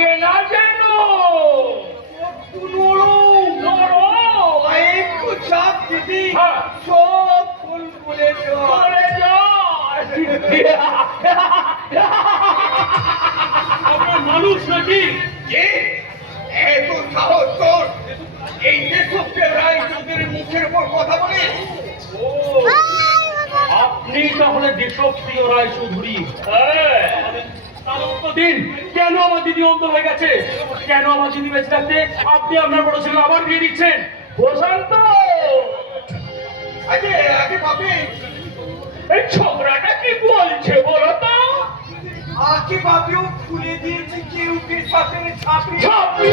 লাগে না যেন। একটু চাপ দিদি, সব ফুল ফুলে চলে যায়। আপনার মানুষ নাকি? এত সাহস তোর, এই দেশপ্রিয় রায়চৌধুরীর মুখের উপর কথা বলে? আপনি তাহলে দেশপ্রিয় রায়চৌধুরী? দিন কেন আমার দিদি অন্ধ হয়ে গেছে? কেন আমার দিদি বেঁচে থাকতে আপনি আপনার বড় ছেলে আবার বিয়ে দিচ্ছেন? বসন্ত, আগে আগে ভাবি, এই ছোকরাটা কি বলছে বলো তো? আগে ভাবিও খুলে দিয়েছে কেউ কে সাথে ছাপি ছাপি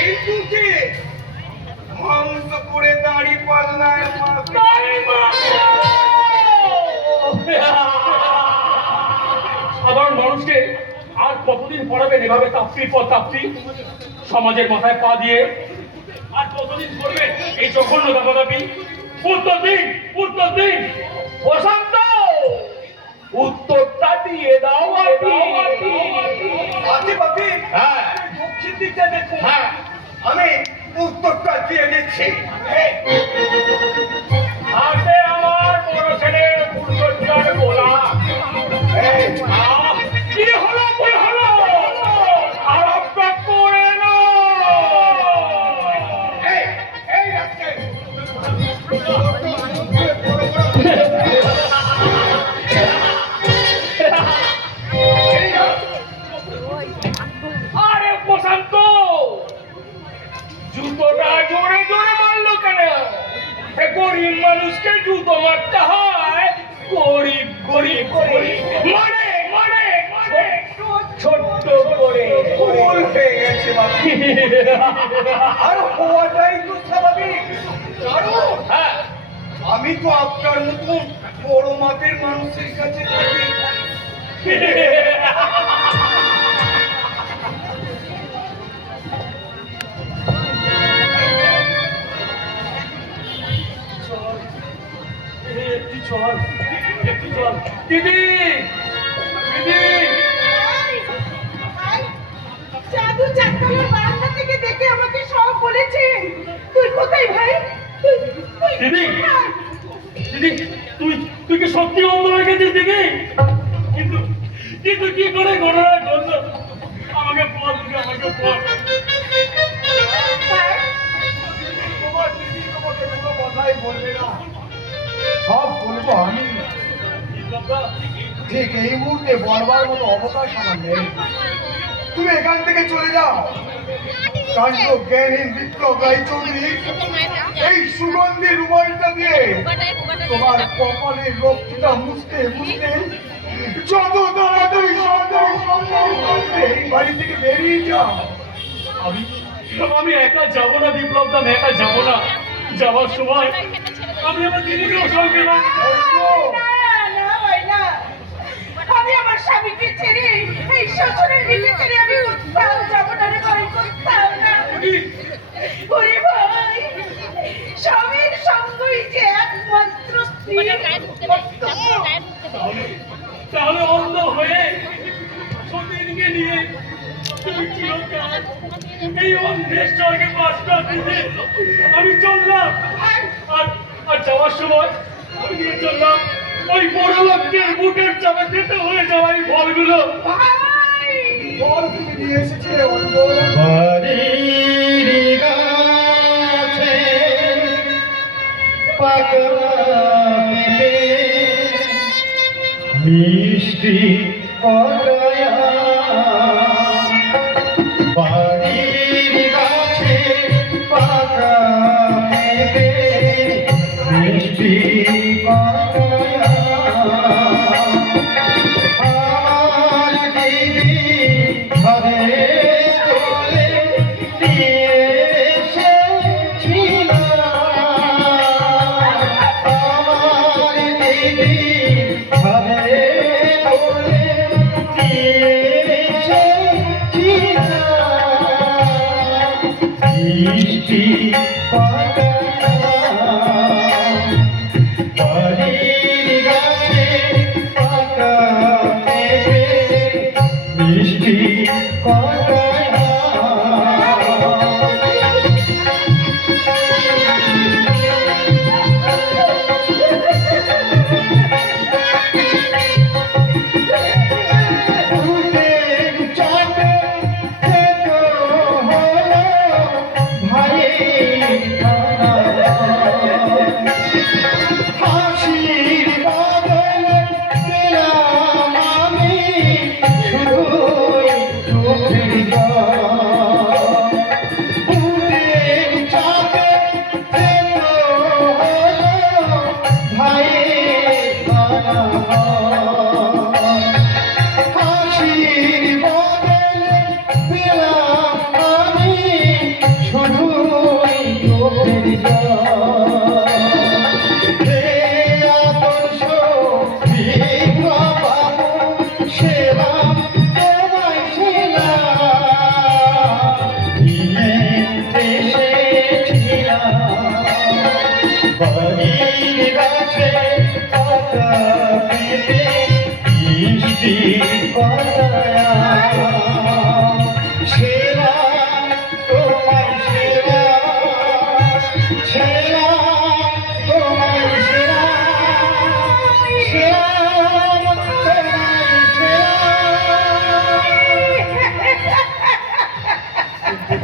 এই তুকে মাংস পড়ে দাঁড়ি পাল্লায় সাধারণ মানুষকে আর কতদিন পড়াবেন এভাবে তাপ্তির পর তাপ্তি? সমাজের মাথায় পা দিয়ে আর কতদিন করবেন এই জঘন্য দাবাদাবি? উত্তর দিন, উত্তর দিন। বসন্ত, উত্তরটা দিয়ে দাও। আগে ভাবি, হ্যাঁ, দক্ষিণ দিকটা দেখুন। হ্যাঁ, আমি উত্তরটা দিয়ে দিচ্ছি। হাতে আমার বড় ছেলে পূর্ণচন্দ্র গোলা। কি হলো, কি হলো? খারাপটা করে না। এই রাস্তায় আরে বসন্ত, জুতোটা জোরে জোরে মারলো কেন? গরিব মানুষকে জুতো মারতে হয়, গরিব গরিব গরিব মানে মানে ছোট্ট করে। ভুল হয়ে গেছে বাপি, আর হওয়াটাই তো স্বাভাবিক। কারণ হ্যাঁ, আমি তো আপনার মতন বড় মাপের মানুষের কাছে থাকি। দিদি, দিদি, জাদু চাকরের বারান্দা থেকে দেখে আমাকে সব বলেছে। তুই কোথায় ভাই? দিদি, দিদি, তুই তুই কি সত্যি অন্ধ হয়ে গেছিস দিদি? কিন্তু কিন্তু কি করে ঘটনা ঘটলো? আমাকে বল, আমাকে বল। তোমার দিদি তোমাকে কোনো কথাই বলবে না, সব বলবো আমি। ঠিক এই মুহূর্তে বলবার মতো অবকাশ আমার নেই। তুমি এখান থেকে চলে যাও। কাণ্ড জ্ঞানহীন বিপ্লব রায়চৌধুরী এই সুগন্ধি রুমালটা দিয়ে তোমার কপালের রক্তিটা মুছতে মুছতে যত তাড়াতাড়ি সম্ভব এই বাড়ি থেকে বেরিয়ে যাও। আমি একা যাব না বিপ্লব দা, একা যাব না। যাওয়ার সময় আমি আমার দিদিকেও সঙ্গে না। আমি আমার স্বামীকে ছেড়ে এই শ্বশুরের ভিটে ছেড়ে আমি কোথাও যাবো না রে ভাই, কোথাও না। ওরে ভাই, স্বামীর সঙ্গই যে একমাত্র স্ত্রী। তাহলে অন্ধ হয়ে সতীনকে নিয়ে তুমি চিরকাল এই অন্ধের স্বর্গে বাস করতে আমি চললাম। আর যাওয়ার সময় আমি নিয়ে চললাম ওই বড় লোকদের বুকের চাপে খেতে হয়ে যাওয়া এই ফলগুলো। বল তুমি নিয়ে এসেছিলে অন্য মিষ্টি বাড়ির গাছে পাকা পেঁপে মিষ্টি আমার দিদি ঘরে চলে দিয়ে এসেছিল আমার দিদি ঘরে চলে দিয়ে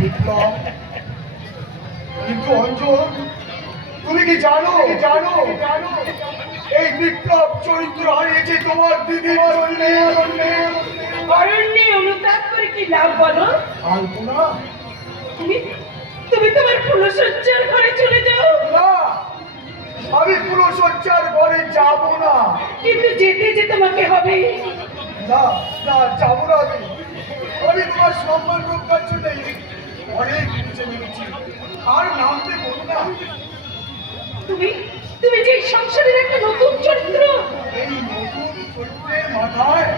বিপ্লব, কিন্তু অঞ্জন, তুমি কি জানো জানো জানো এই বিপ্লব চরিত্র হারিয়েছে তোমার দিদির জন্যে। অরণ্যে অনুতাপ করে কি লাভ বলো? আলপনা, তুমি তুমি তোমার ফুলসজ্জার ঘরে চলে যাও। না, আমি ফুলসজ্জার ঘরে যাব না। কিন্তু যেতে যে তোমাকে হবে। না না, যাব না আমি। আমি তোমার সম্মান রক্ষার জন্য অনেক নিচে নেমেছি, আর নামতে বলো না। তুমি তুমি যে এই সংসারের একটা নতুন চরিত্র। এই নতুন চরিত্রের মাথায়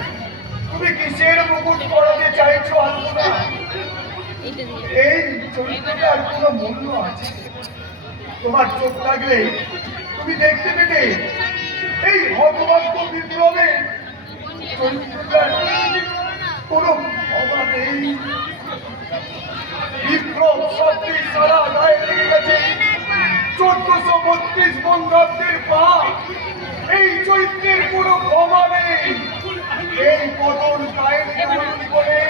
তুমি কিসের মুকুট পরাতে চাইছো আলপনা? এই চরিত্রটার কোনো মূল্য আছে? তোমার চোখ থাকলে তুমি দেখতে পেতে এই হতভাগ্য বিপ্লবের চরিত্রটার কোনো অভাব নেই। বিপ্লব শব্দে সারা গায়ে লেগে গেছে 1432 বঙ্গাব্দের পা। এই চরিত্রের কোনো ক্ষমা নেই। এই পতন কাহিনী বলে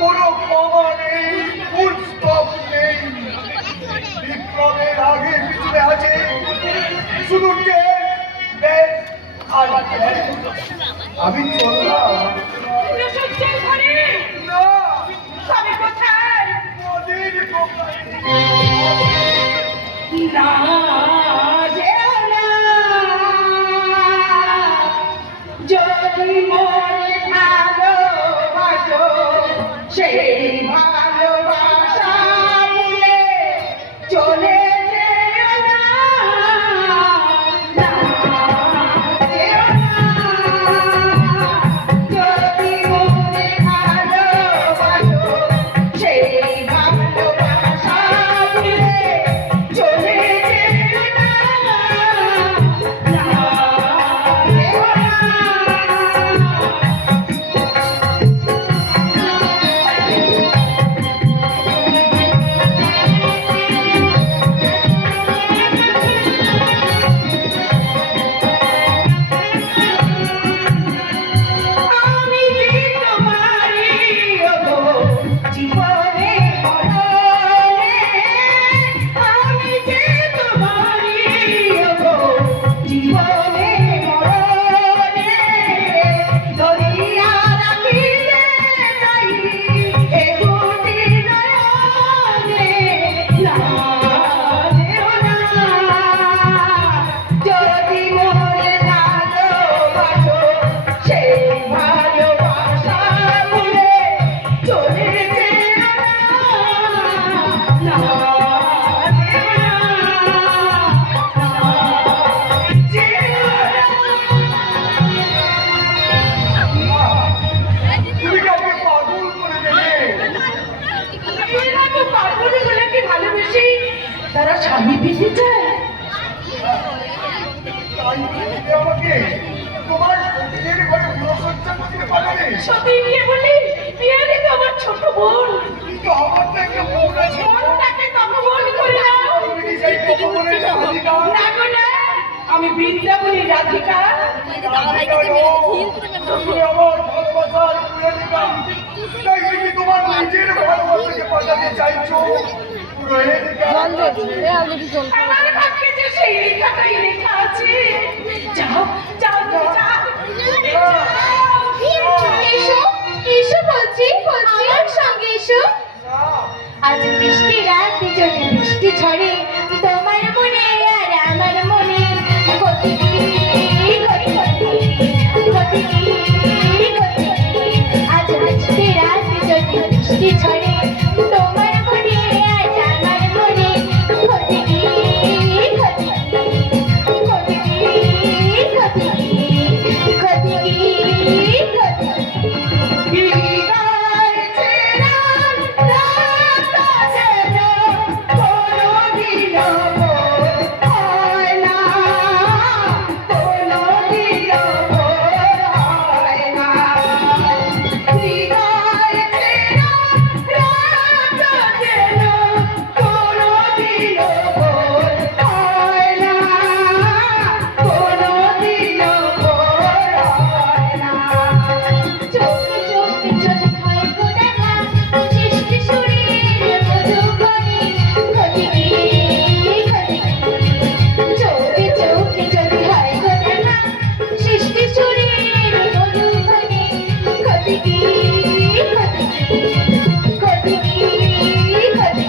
কোনো ক্ষমা নেই, ফুল স্টপ নেই। বিপ্লবের আগে পিছনে আছে শুধু দেশ আর দেশ। আমি চললাম। ফুলসজ্জার ঘরে না, আমি কোথায়? নদীর কোপায়। না যেও না, যদি মনে ভালোবাসো সেই ভালোবাসা ভুলে চলে যেও না। না যেও না, যদি মনে ভালোবাসো সেই ভালোবাসা ভুলে চলে যেও না। না যেও না। আমি যে তোমারই ওগো জীবনে মরণে, আমি যে তোমারই ওগো জীবনে মরণে, ধরিয়া রাখিতে চাই এ দুটি নয়নে। না যেও না, যদি মনে ভালোবাসো সেই ভালোবাসা ভুলে চলে যেও না। না যেও না, তুমি কাউকে পাগল করে দেবে। এরা তো পাগলগুলোকে ভালোবেসে তারা স্বামী পেতে চায়। তাই তুমি আমাকে তোমার নিজের ঘরে ফুলসজ্জা করতে পারবে। সত্যি নিয়ে বললি বিয়ারে তো আমার ছোট বোন। কিন্তু আমার তো একটা বোন আছে। মনটাকে তপবন করে নাও। তুমি কি সেই তপবনের রাধিকা? না গো না, আমি বৃন্দাবনী রাধিকা। তুমি আমার ভালোবাসার পুরোহিতা। তাই তুমি তোমার নিজের ভালোবাসাকে পাঠাতে চাইছো পুরোহিতা। আমার ভাগ্যে যে সেই লেখাটাই লেখা আছে। যাও যাও যাও যাও। এসো এসো বলছি আমার সঙ্গে এসো। আজ বৃষ্টি রাত যদি বৃষ্টি ঝরে তোমার মনে আর আমার মনে গতি গতি গতি গতি। আজ বৃষ্টি রাত যদি বৃষ্টি ঝরে তোমার মনে আজ আমার মনে গতি গতি গতি গতি গতি গতি। বিদায় ছেড়া রাত যেন কোনোদিনও মোর হয় না, কোনোদিনও মোর হয় না। বিদায় ছেড়া রাত যেন কোনোদিনও মোর হয় না, কোনোদিনও মোর হয় না। চোখে চোখে যদি হয় গো দেখা সৃষ্টি শরীর মধু করে গতি গতি। চোখে চোখে যদি হয় গো দেখা সৃষ্টি শরীর মধু করে গতি গতি গতি গতি।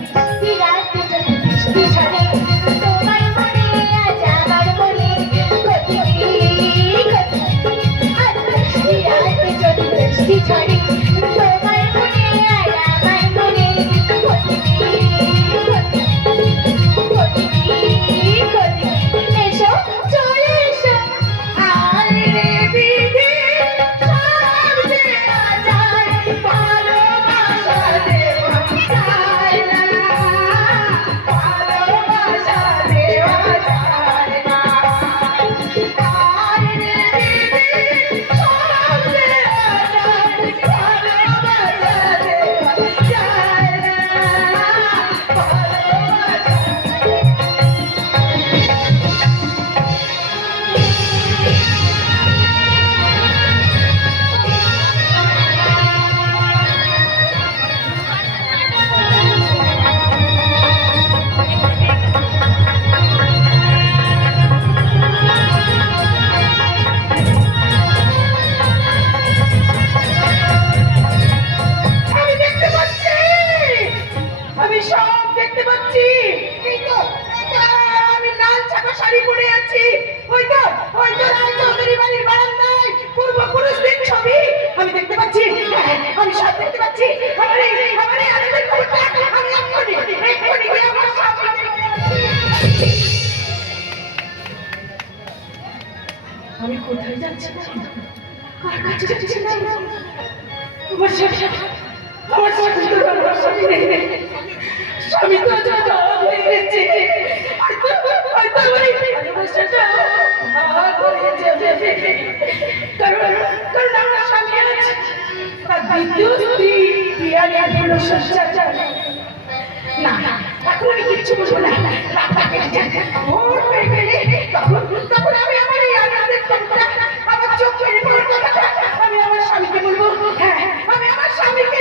বৃষ্টি রাত যদি বৃষ্টি ঝরে তোমার মনে আজ আমার মনে গতি গতি। আজ বৃষ্টি রাত যদি বৃষ্টি ঝরে তোমার মনে আর আমার মনে গতি গতি গতি গতি। এসো চলে এসো আর রে বিধি সব দেয়া যায়, ভালোবাসা দেওয়া যায় না, ভালোবাসা দেওয়া যায় না। আর রে বিধি সব দেয়া যায়, ভালোবাসা দেওয়া যায় না, ভালোবাসা। আমি দেখতে পাচ্ছি, আমি সব দেখতে পাচ্ছি। এই তো আমি লাল ছাপা শাড়ি পরে আছি। ওই তো রায় চৌধুরী বাড়ির বারান্দায় পূর্বপুরুষদের ছবি আমি দেখতে পাচ্ছি। হ্যাঁ, আমি সব দেখতে পাচ্ছি। আমার এই আনন্দের খবরটা আমি এক্ষুনি গিয়ে আমার স্বামীকে আমি কোথায় যাচ্ছি, কার কাছে যাচ্ছি না আমার স্বামী তো যা হয়ে গেছে, হয়তো আমার এই ভালোবাসাটা ভাগ হয়ে যাবে। কারণ আমার স্বামী আছে, তার দ্বিতীয় স্ত্রী বিয়ারে হলো সজ্জা। না এখন আমি কিচ্ছু বলবো না, রাতটা কেটে যাবে। ভোর হয়ে গেলে তখন আমি আমার এই আনন্দের কথাটা, আমার চোখ ফেলে পড়ার কথাটা আমি আমার স্বামীকে বলবো। হ্যাঁ, আমি আমার স্বামীকে।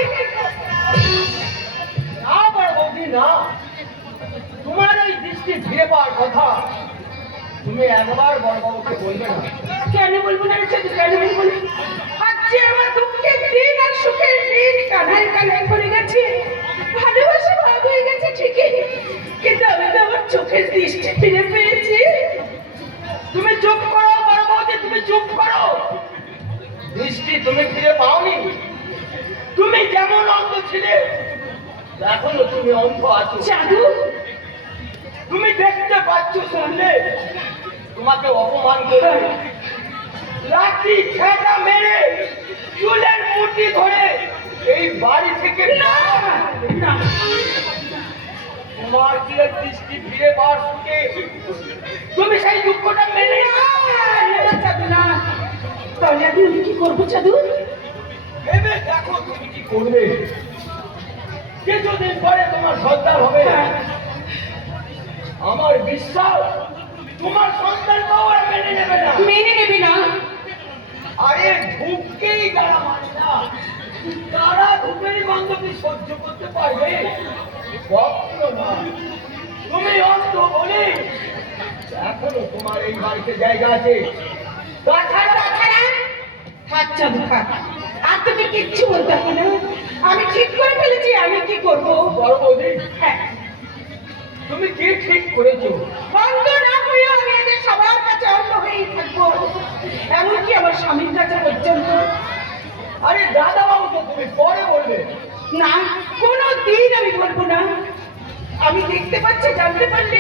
না বড় বৌদি না, তোমার এই দৃষ্টি ফিরে পাওয়ার কথা তুমি একবার বড়বাবুকে বলবে না? কেন বলবো না শুধু, কেন বলবো না? আজ যে আমার দুঃখের দিন আর সুখের দিন কানায় কানায় পড়ে গেছে। ভালোবাসা ভাগ হয়ে গেছে ঠিকই, কিন্তু আমি তো আমার চোখের দৃষ্টি ফিরে পেয়েছি। তুমি চুপ করো বড় বৌদি, তুমি চুপ করো। দৃষ্টি তুমি ফিরে পাওনি, তুমি যেমন অন্ধ ছিলে এখনো তুমি অন্ধ আছো। জাদু তুমি দেখতে পাচ্ছ শুনলে তোমাকে অপমান করে লাঠি ছেঁটা মেরে চুলের মুঠি ধরে এই বাড়ি থেকে না না তোমার চুলের দৃষ্টি ফিরে বার সুখে তুমি সেই দুঃখটা মেনে না, জাদু না। তাহলে আমি কি করবো জাদু? ভেবে দেখো তুমি কি করবে। কিছুদিন পরে তোমার সন্তান হবে। আমার বিশ্বাস তোমার সন্তানটাও আর মেনে নেবে না। মেনে নেবে না? আরে ধূপকেই যারা মানে না তারা ধূপেরই গন্ধকে সহ্য করতে পারবে কখনো না। তুমি অন্ধ বলে এখনো তোমার এই বাড়িতে জায়গা আছে। তাছাড়া থাক জাদু থাক, আর তোকে কিচ্ছু বলতে হবে না। আমি ঠিক করে ফেলেছি আমি কি করবো। বড় বৌদি হ্যাঁ, তুমি কি ঠিক করেছো? অন্ধ না হয়েও আমি এদের সবার কাছে অন্ধ হয়েই থাকবো, এমনকি আমার স্বামীর কাছে পর্যন্ত। আরে দাদা বাবু তো তুমি পরে বলবে। না, কোনো দিন আমি বলবো না। আমি দেখতে পাচ্ছি, জানতে পারলে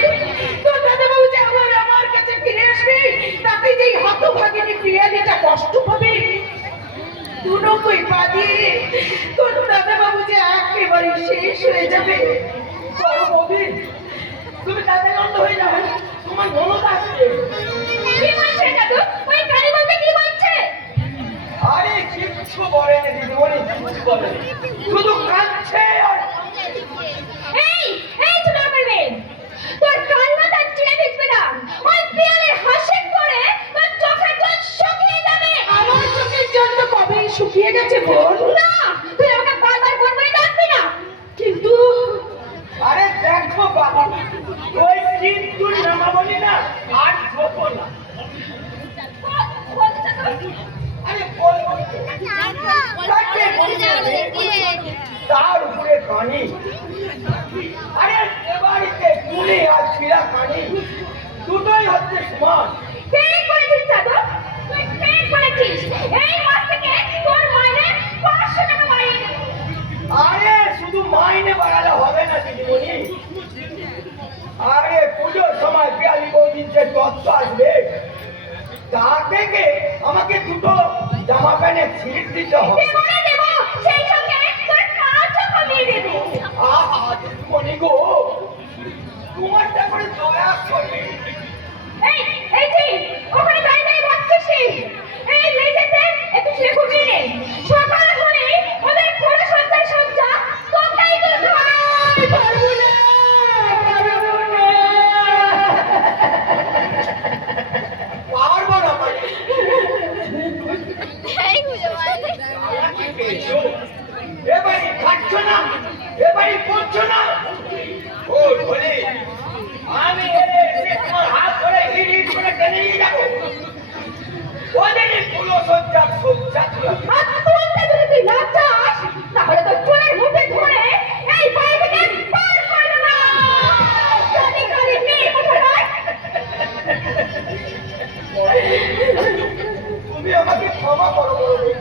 তোর দাদাবাবু যে আবার আমার কাছে ফিরে আসবে, তাতে যেই হতভাগিনী প্রিয়ালিটা কষ্ট পাবে, দুটো কই পা দিয়ে তোর দাদাবাবু যে একেবারে শেষ হয়ে যাবে। বড় বৌদি তুমি তাদের অন্ধ হয়ে যাবে, তোমার ননদ আসছে। কি বলছে দাদু? ওই কালী বলতে কি বলছে? আরে কিচ্ছু বলেনি দিদিমণি, কিচ্ছু বলেনি, শুধু কাঁদছে আর এই এই ছোট করবে, তোর কান্না তার চিড়ে ভিজবে না। ওই পিয়ালের হাসির পরে তোর চোখের জল শুকিয়ে যাবে। আমার চোখের জন্য কবেই শুকিয়ে গেছে বোন। না, তুই আমাকে বারবার ফোন করে ডাকবি না। কিন্তু আরে দেখো বাবা ওই কিন্তু নামা বলি না আর ছোপো না। বলছে তো আরে বলবো তাকে বলছে তার উপরে কানি। আরে এ বাড়িতে তুলি আর ছিঁড়া কানি দুটোই হচ্ছে সমান। ঠিক করেছিস দাদু, তুই ঠিক করেছিস। এই মাস থেকে তোর মাইনে 500 টাকা বাড়িয়ে দেবো। আরে শুধু মাইনে বাড়ালে হবে না দিদিমণি। আরে পুজোর সময় পিয়ালি বৌদির যে তত্ত্ব আসবে তা থেকে আমাকে দুটো জামা প্যান্টের ছিট দিতে হবে। দেবো না দেবো, সেই সঙ্গে তোর কাজও কমিয়ে দেবো। আহা দিদিমণি গো তোমারটা করে দয়া করে। এই এই যে ওখানে দাঁড়িয়ে দাঁড়িয়ে ভাবছিস কি? এই মেয়েটাতে একটু শুয়ে ঘুমিয়ে নে। সকাল হলে ওদের পুরো সজ্জা সজ্জা তোকেই করতে হয়। পারবো না, পারবো না। পারবো না মানে এই বুঝে মানে এবারে খাচ্ছ না, এবারে পড়ছো না। ও বলে আমি এসে তোমার হাত ধরে হিড় হিড় করে টেনে নিয়ে যাবো। ওদের পুরো সজ্জা সজ্জা তুলে আর তুলতে যদি তুই না চাস তাহলে তো চুলের মুঠে ধরে এই বাড়ি থেকে বার করে দেবো। কালি কালি মেয়ে কোথায়? তুমি আমাকে ক্ষমা করো বড় বৌদি।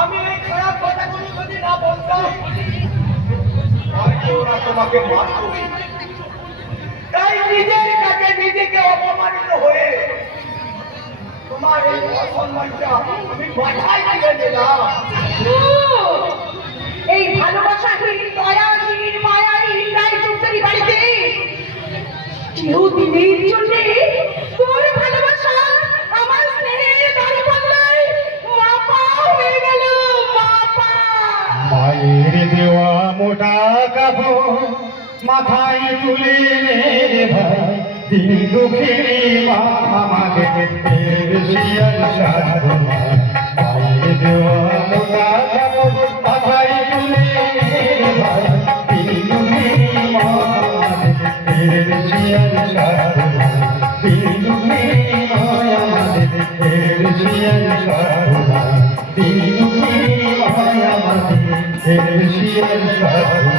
আমি এই খারাপ কথাগুলো যদি না বলতাম হয়তো ওরা তোমাকে মারত। তাই নিজের কাছে নিজেকে অপমানিত হয়ে তোমার এই অসম্মানটা আমি মাথায় তুলে দিলাম। ও, এই ভালোবাসাহীন দয়াহীন মায়াহীন রায়চৌধুরী বাড়িতে চিরদিনের জন্য তোর ভালোবাসা আমার স্নেহের দাড়ি পাল্লায় মাপা হয়ে গেল, মাপা। মায়ের দেওয়া মোটা কাপড় মাথায় তুলে নে রে ভাই, দিন দুঃখিনী মা আমাদের শিয়াল সাধনা। মায়ের দেওয়া মোটা কাপড় মাথায় তুলে নে রে ভাই, দিন দুঃখিনী মা আমাদের শিয়াল সাধনা। দিন দুঃখিনী মা আমাদের শিয়াল সাধনা। দিন দুঃখিনী মা আমাদের শিয়াল সাধনা।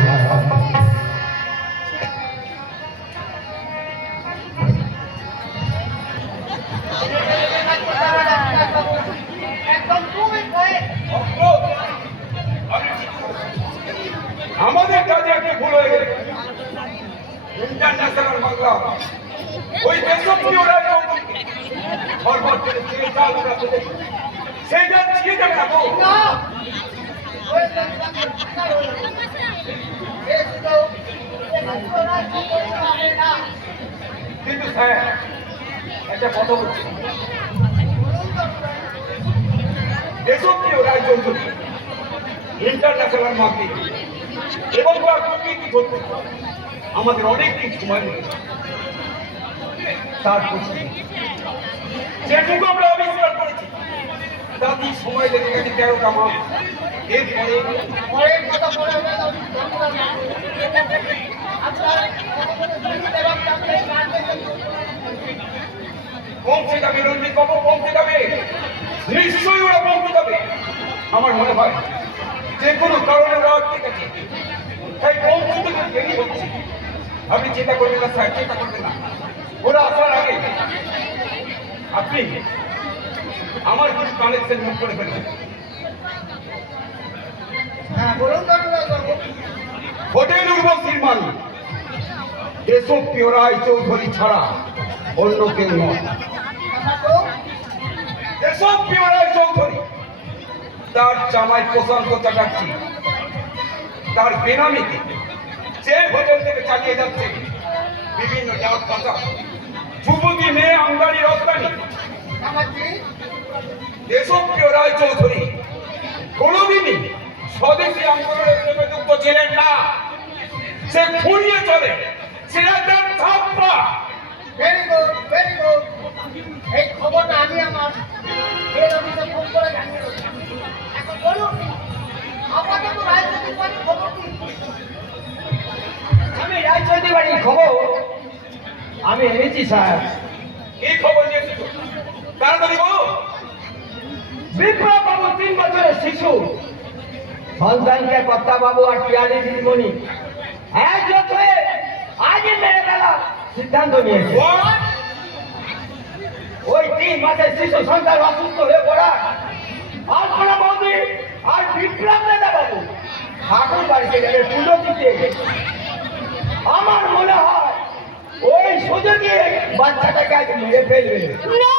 একদম তুমি আমাদের কাজে একটু ভুল হয়ে গেছে। ইন্টারন্যাশনাল বাংলা ওই দেশপ্রিয় রাজচৌধুরী সরকার থেকে যে চাল আমরা পেয়েছি, সেই চাল ছিঁড়ে যাবে না তো? কিন্তু স্যার একটা কথা বলছি, দেশপ্রিয় রাজচৌধুরী ইন্টারন্যাশনাল মার্কেট এবং কি করতে আমাদের অনেক কিছু সময় লেগেছে। তার যেটুকু আমরা আবিষ্কার করেছি তাতেই সময় লেগে গেছে 13টা মাস। এরপরে পৌঁছে যাবে রঞ্জিত বাবু, পৌঁছে যাবে, নিশ্চয়ই ওরা পৌঁছে যাবে। আমার মনে হয় যে কোনো কারণে ওরা আটকে গেছে, তাই পৌঁছতে দেরি হচ্ছে। আপনি চিন্তা করবেন না স্যার, চিন্তা করবেন না। ওরা আসার আগে আপনি আমার কিছু কানেকশন নোট করে ফেলবেন। হোটেল উর্বশীর মালিক দেশপ্রিয় রায়চৌধুরী ছাড়া অন্য কেউ নয়। দেশপ্রিয় রায়চৌধুরী তার জামাই প্রশান্ত চ্যাটার্জি তার বেনামিতে যে হোটেল থেকে চালিয়ে যাচ্ছে বিভিন্ন ডাক পাতা, যুবতী মেয়ে আমদানি রপ্তানি। দেশপ্রিয় রায়চৌধুরী কোনোদিনই স্বদেশী আন্দোলনের সঙ্গে যুক্ত ছিলেন না। সে ঘুরিয়ে চলে, সেটা তার ধাপ্পা। Very good, very good. এই খবরটা আমি আমার হেড অফিসে ফোন করে জানিয়ে দেবো। এখন বলুন, আপাতত রাজনৈতিক বাড়ির খবর কি? আমি রাজচৌধুরী বাড়ির খবর আমি এনেছি স্যার। কি খবর নিয়েছিল তাড়াতাড়ি বলো। বিপ্লব বাবু 3 বছরের শিশু সন্তানকে কর্তা বাবু আর টিয়ালি দিদিমণি একজোট হয়ে আজই মেরে ফেলার সিদ্ধান্ত নিয়েছে। What? ওই 3 মাসের শিশু সন্তান অসুস্থ হয়ে পড়া আলপনা বৌদি আর বিপ্লব নেতা বাবু ঠাকুর বাড়িতে গেলে পুজো দিতে। আমার মনে হয় ওই সুযোগে বাচ্চাটাকে আজ মেরে ফেলবে। না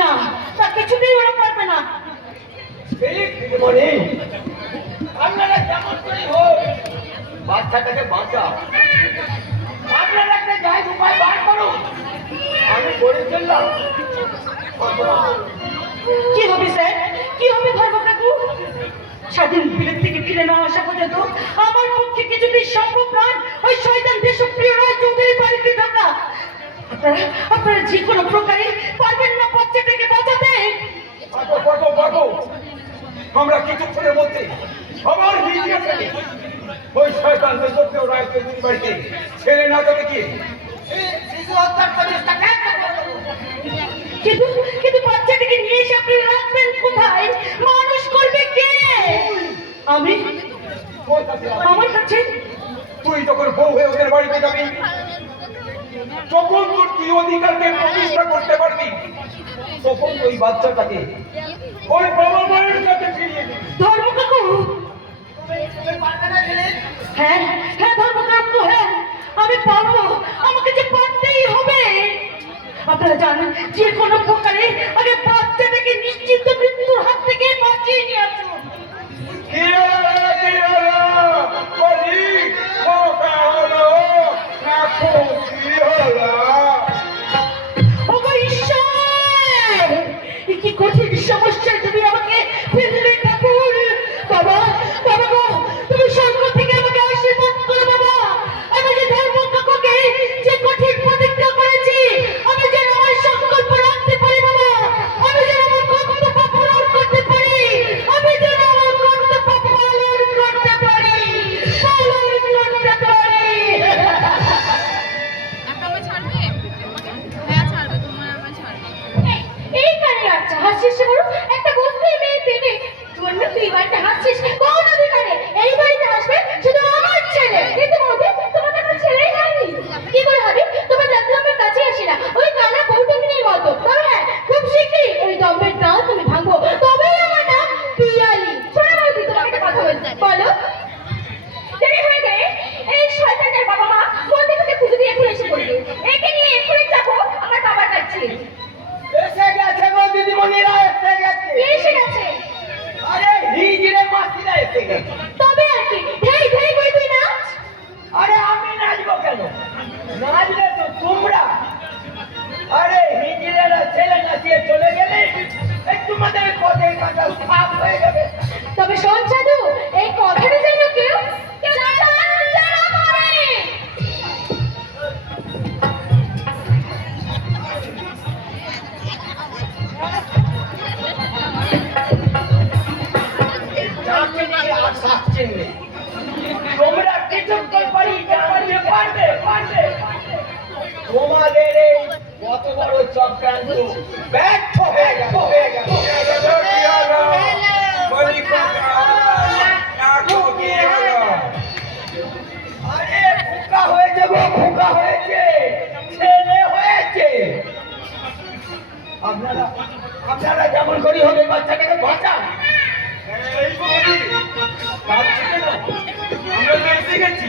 না, তা কিছুতেই ওরা পারবে না। দিদিমণি, আপনারা যেমন করে হোক বাচ্চাটাকে বাঁচা। আপনারা একটা যাই উপায় বার করুন। আমি করে চললাম। কি হবে স্যার, কি হবে ধর্ম কাকু? স্বাধীন বিলেত থেকে ফিরে না আসা পর্যন্ত আমার পক্ষে কিছুতেই সম্ভব নয় ওই শয়তান দেশপ্রিয় রায়চৌধুরী বাড়িতে থাকা। আপনারা যে কোনো প্রকারে পারবেন না বাচ্চাটাকে বাঁচাতে? পারবো। আমরা কিছুক্ষণের মধ্যে আবার হিরিয়ে ফেলি ওই শয়তান দেশপ্রিয় রায়চৌধুরী বাড়িতে ছেলে না যেতে গিয়ে। শিশু হত্যার চেষ্টা কেন করবো? কিন্তু কিন্তু বাচ্চাটাকে নিয়ে এসে আপনি রাখবেন কোথায়? মানুষ করবে কে? আমি তোর কাছে আয়। আমার কাছে? তুই যখন বউ হয়ে ওদের বাড়িতে যাবি তখন তোর কি অধিকারকে প্রতিষ্ঠা করতে পারবি, তখন ওই বাচ্চাটাকে ওই বাবা মায়ের কাছে ফিরিয়ে দিবি। ধর্ম কাকু, তুমি পারবে না ছেলে? হ্যাঁ হ্যাঁ ধর্ম কাকু, হ্যাঁ আমি পারবো, আমাকে যে পারতেই হবে। আপনারা জানেন যে কোনো প্রকারে আগে বাচ্চাটাকে নিশ্চিত মৃত্যুর হাত থেকে বাঁচিয়ে নিয়ে আসুন। ওগো ঈশ্বর, এ কি কঠিন সমস্যায় তুমি আমাকে ফেললে ঠাকুর। বাবা বাবা গো, তুমি স্বর্গ থেকে আমাকে আশীর্বাদ করো বাবা। আমি যে ধর্ম কাকুকে যে কঠিন প্রতিজ্ঞা করেছি, আমি যেন আমার সংকল্প রাখতে পারি বাবা। তোমাদের এই কত বড় চক্রান্ত ব্যর্থ হয়ে গেল আরে খোকা হয়েছে গো, খোকা হয়েছে, ছেলে হয়েছে। আপনারা আপনারা যেমন করি হবে বাচ্চাটাকে বাঁচান। আমরা তো এসে গেছি।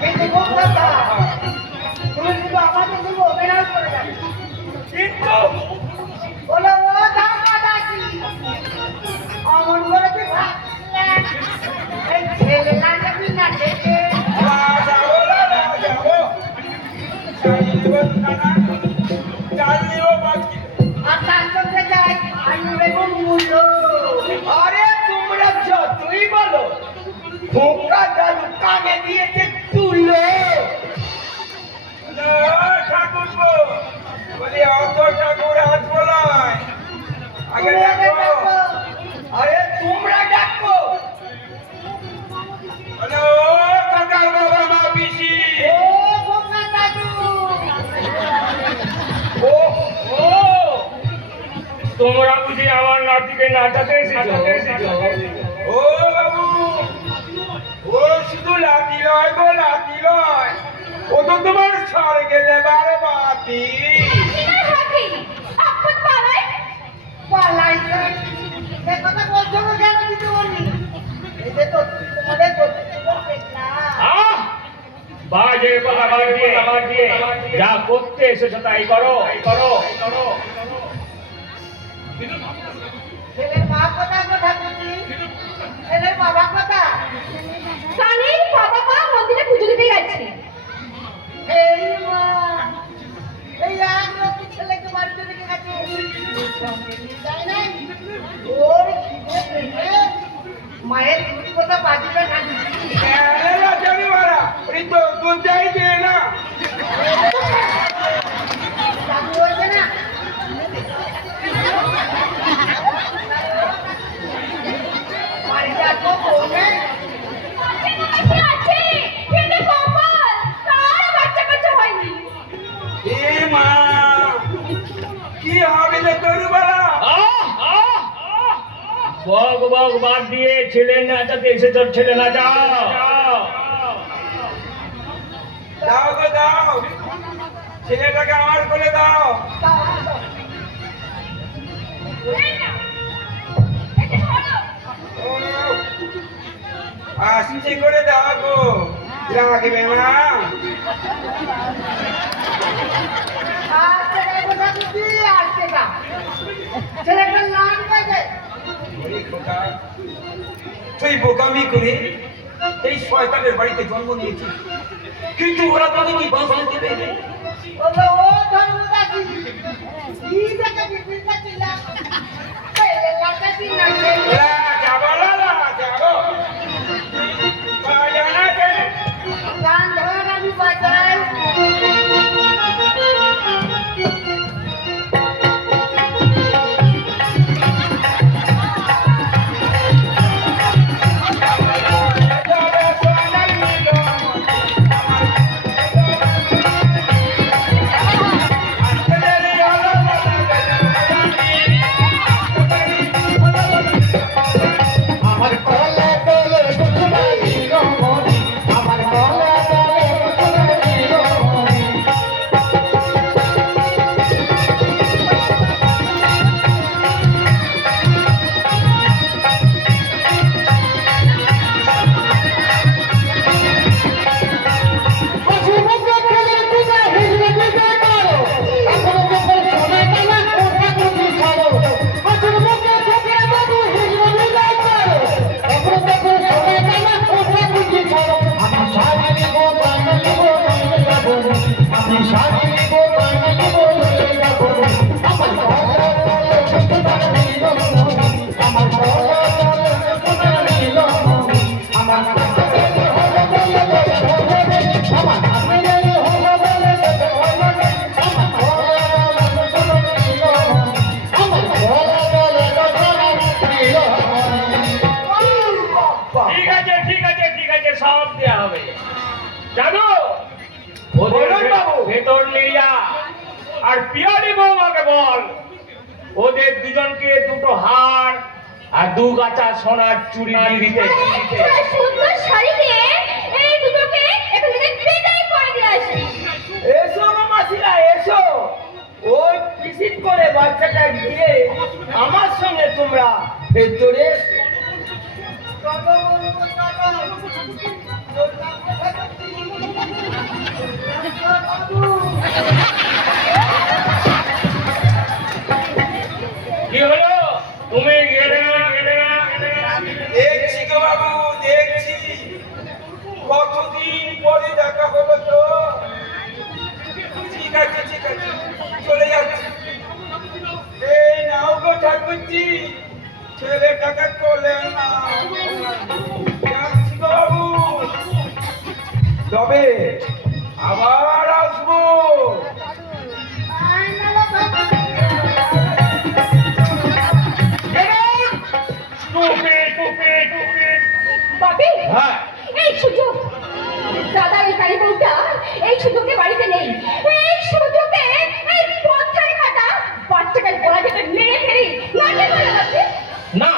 কিন্তু কথা তুমি শুধু আমাকে শুধু অভিনয় করে যাবে কিন্তু বলো ও দাদা দাদি অমন করে তুই ভাবছিস এই ছেলে লাগাবি না দেখে যাবো যাবো চালিও বাকি আর তার সঙ্গে যাই আমি বেগুন মূল্য আরে তোমরা যতই বলো খোকা দাদু কানে দিয়েছে তুলো। ঠাকুর বলি অত ঠাকুর হাত বলায় আগে দেখো। আরে তোমরা ডাকো। হ্যালো কাকার বাবা মা পিসি। ও বোকা দাদু ও ও তোমরা বুঝি আমার নাতিকে নাচাতে এসেছো? ও বাবু ও শুধু লাঠি লয় গো, লাঠি লয়, ও তো তোমার স্বর্গে দেবার বাতি। হাতি আপন পালায় পালাই সে কথা বলছো না কেন দিতে বললি এই যে তো তোমাদের না বাজে কথা বাদ দিয়ে যা করতে এসেছো তাই করো। ছেলের মা কথা কথা বলছি ছেলের বাবা কথা কানের বাবা মা মন্দিরে পুজো দিতে গেছে। এই মা এই এক লোকের ছেলেকে বাড়িতে রেখে গেছে সঙ্গে নিয়ে যায় নাই ওর খিদে পেটে মায়ের দুধ কথা বাজিবে না দুধ যাই দিয়ে না দাদু হয়েছে না বাড়িতে আসবো বলবে আছে কিন্তু কপাল তার বাচ্চা কাচ্চা হয়নি। এ মা কি হবে রে তোর বেলা? বক বক বাদ দিয়ে ছেলে নাচাতে এসেছ, ছেলে নাচাও। দাও গো দাও, ছেলেটাকে আমার কোলে দাও। ও, আস্তে করে দাও গো, লাগবে না। আসতে গেলে কথা দিদি আসতে গা ছেলেটা লাগবে যে ওরে খোকা, তুই বোকামি করে এই শয়তানের বাড়িতে জন্ম নিয়েছিস, কিন্তু ওরা তোকে কি বাঁচাতে দেবে? বললো ও ধর্মদাসী কি দেখে বিপিনটা ছিল ছেলে লাগাবি না যাবো যাবো বাজানা কে গান ধর আমি বাজাই আমার কলা বলে বুঝবাই রমণী, আমার কলা বলে বুঝবাই রমণী। অসুবিধা খেলে পূজা হিজড়ে পূজা করো, এখন যখন সময় পেলা ওঠা খুঁজি ছাড়ো। অসুবিধা খেলে বাবু হিজড়ে পূজা করো, এখন যখন সময় পেলা ওঠা খুঁজি ছাড়ো। আমি শাড়ি নিব বাংলা নিব নইলে যাব না, আমি শাড়ি নিব বাংলা নিব নইলে যাব না। আমার গলা বলে বুঝবাই রমণী, আমার গলা বলে বুঝবাই রমণী। আমার কাছে হলো বলে বলে বলে আমার কাছে হলো বলে বলে বলে আমার গলা বলে বুঝবাই রমণী, আমার গলা বলে বুঝবাই রমণী। ঠিক আছে সব দেয়া হবে। জানো ওদের বলুন বাবু। ভেতর নিয়ে যা আর পিয়ারি বৌমাকে বল ওদের দুজনকে দুটো হার আর দু গাছা সোনার চুড়ি দিয়ে দিতে একটা সুন্দর শাড়ি দিয়ে এই দুটোকে এখান থেকে বিদায় করে দিয়ে আসি। এসো গো মাসিরা এসো, ওই পিসিট করে বাচ্চাটা গিয়ে আমার সঙ্গে তোমরা ভেতরে এসো। কি হলো তুমি গেলে না গেলে না গেলে না? দেখছি গো বাবু, দেখছি। কতদিন পরে দেখা হলো তো। ঠিক আছে, ঠিক আছে, চলে যাচ্ছি। এই নাও গো ঠাকুরজি, ছেলেটাকে কোলে নাও। যাচ্ছি গো বাবু, তবে আবার আসবো। টুপি টুপি টুপি বাপি হ্যাঁ এই সুযোগ দাদা এই কালী বউটা এই সুযোগে বাড়িতে নেই। এই সুযোগে এই পথের ঘাটা বাচ্চাটার গলা যেটা মেরে ফেলি নাকি বলে বাপি? না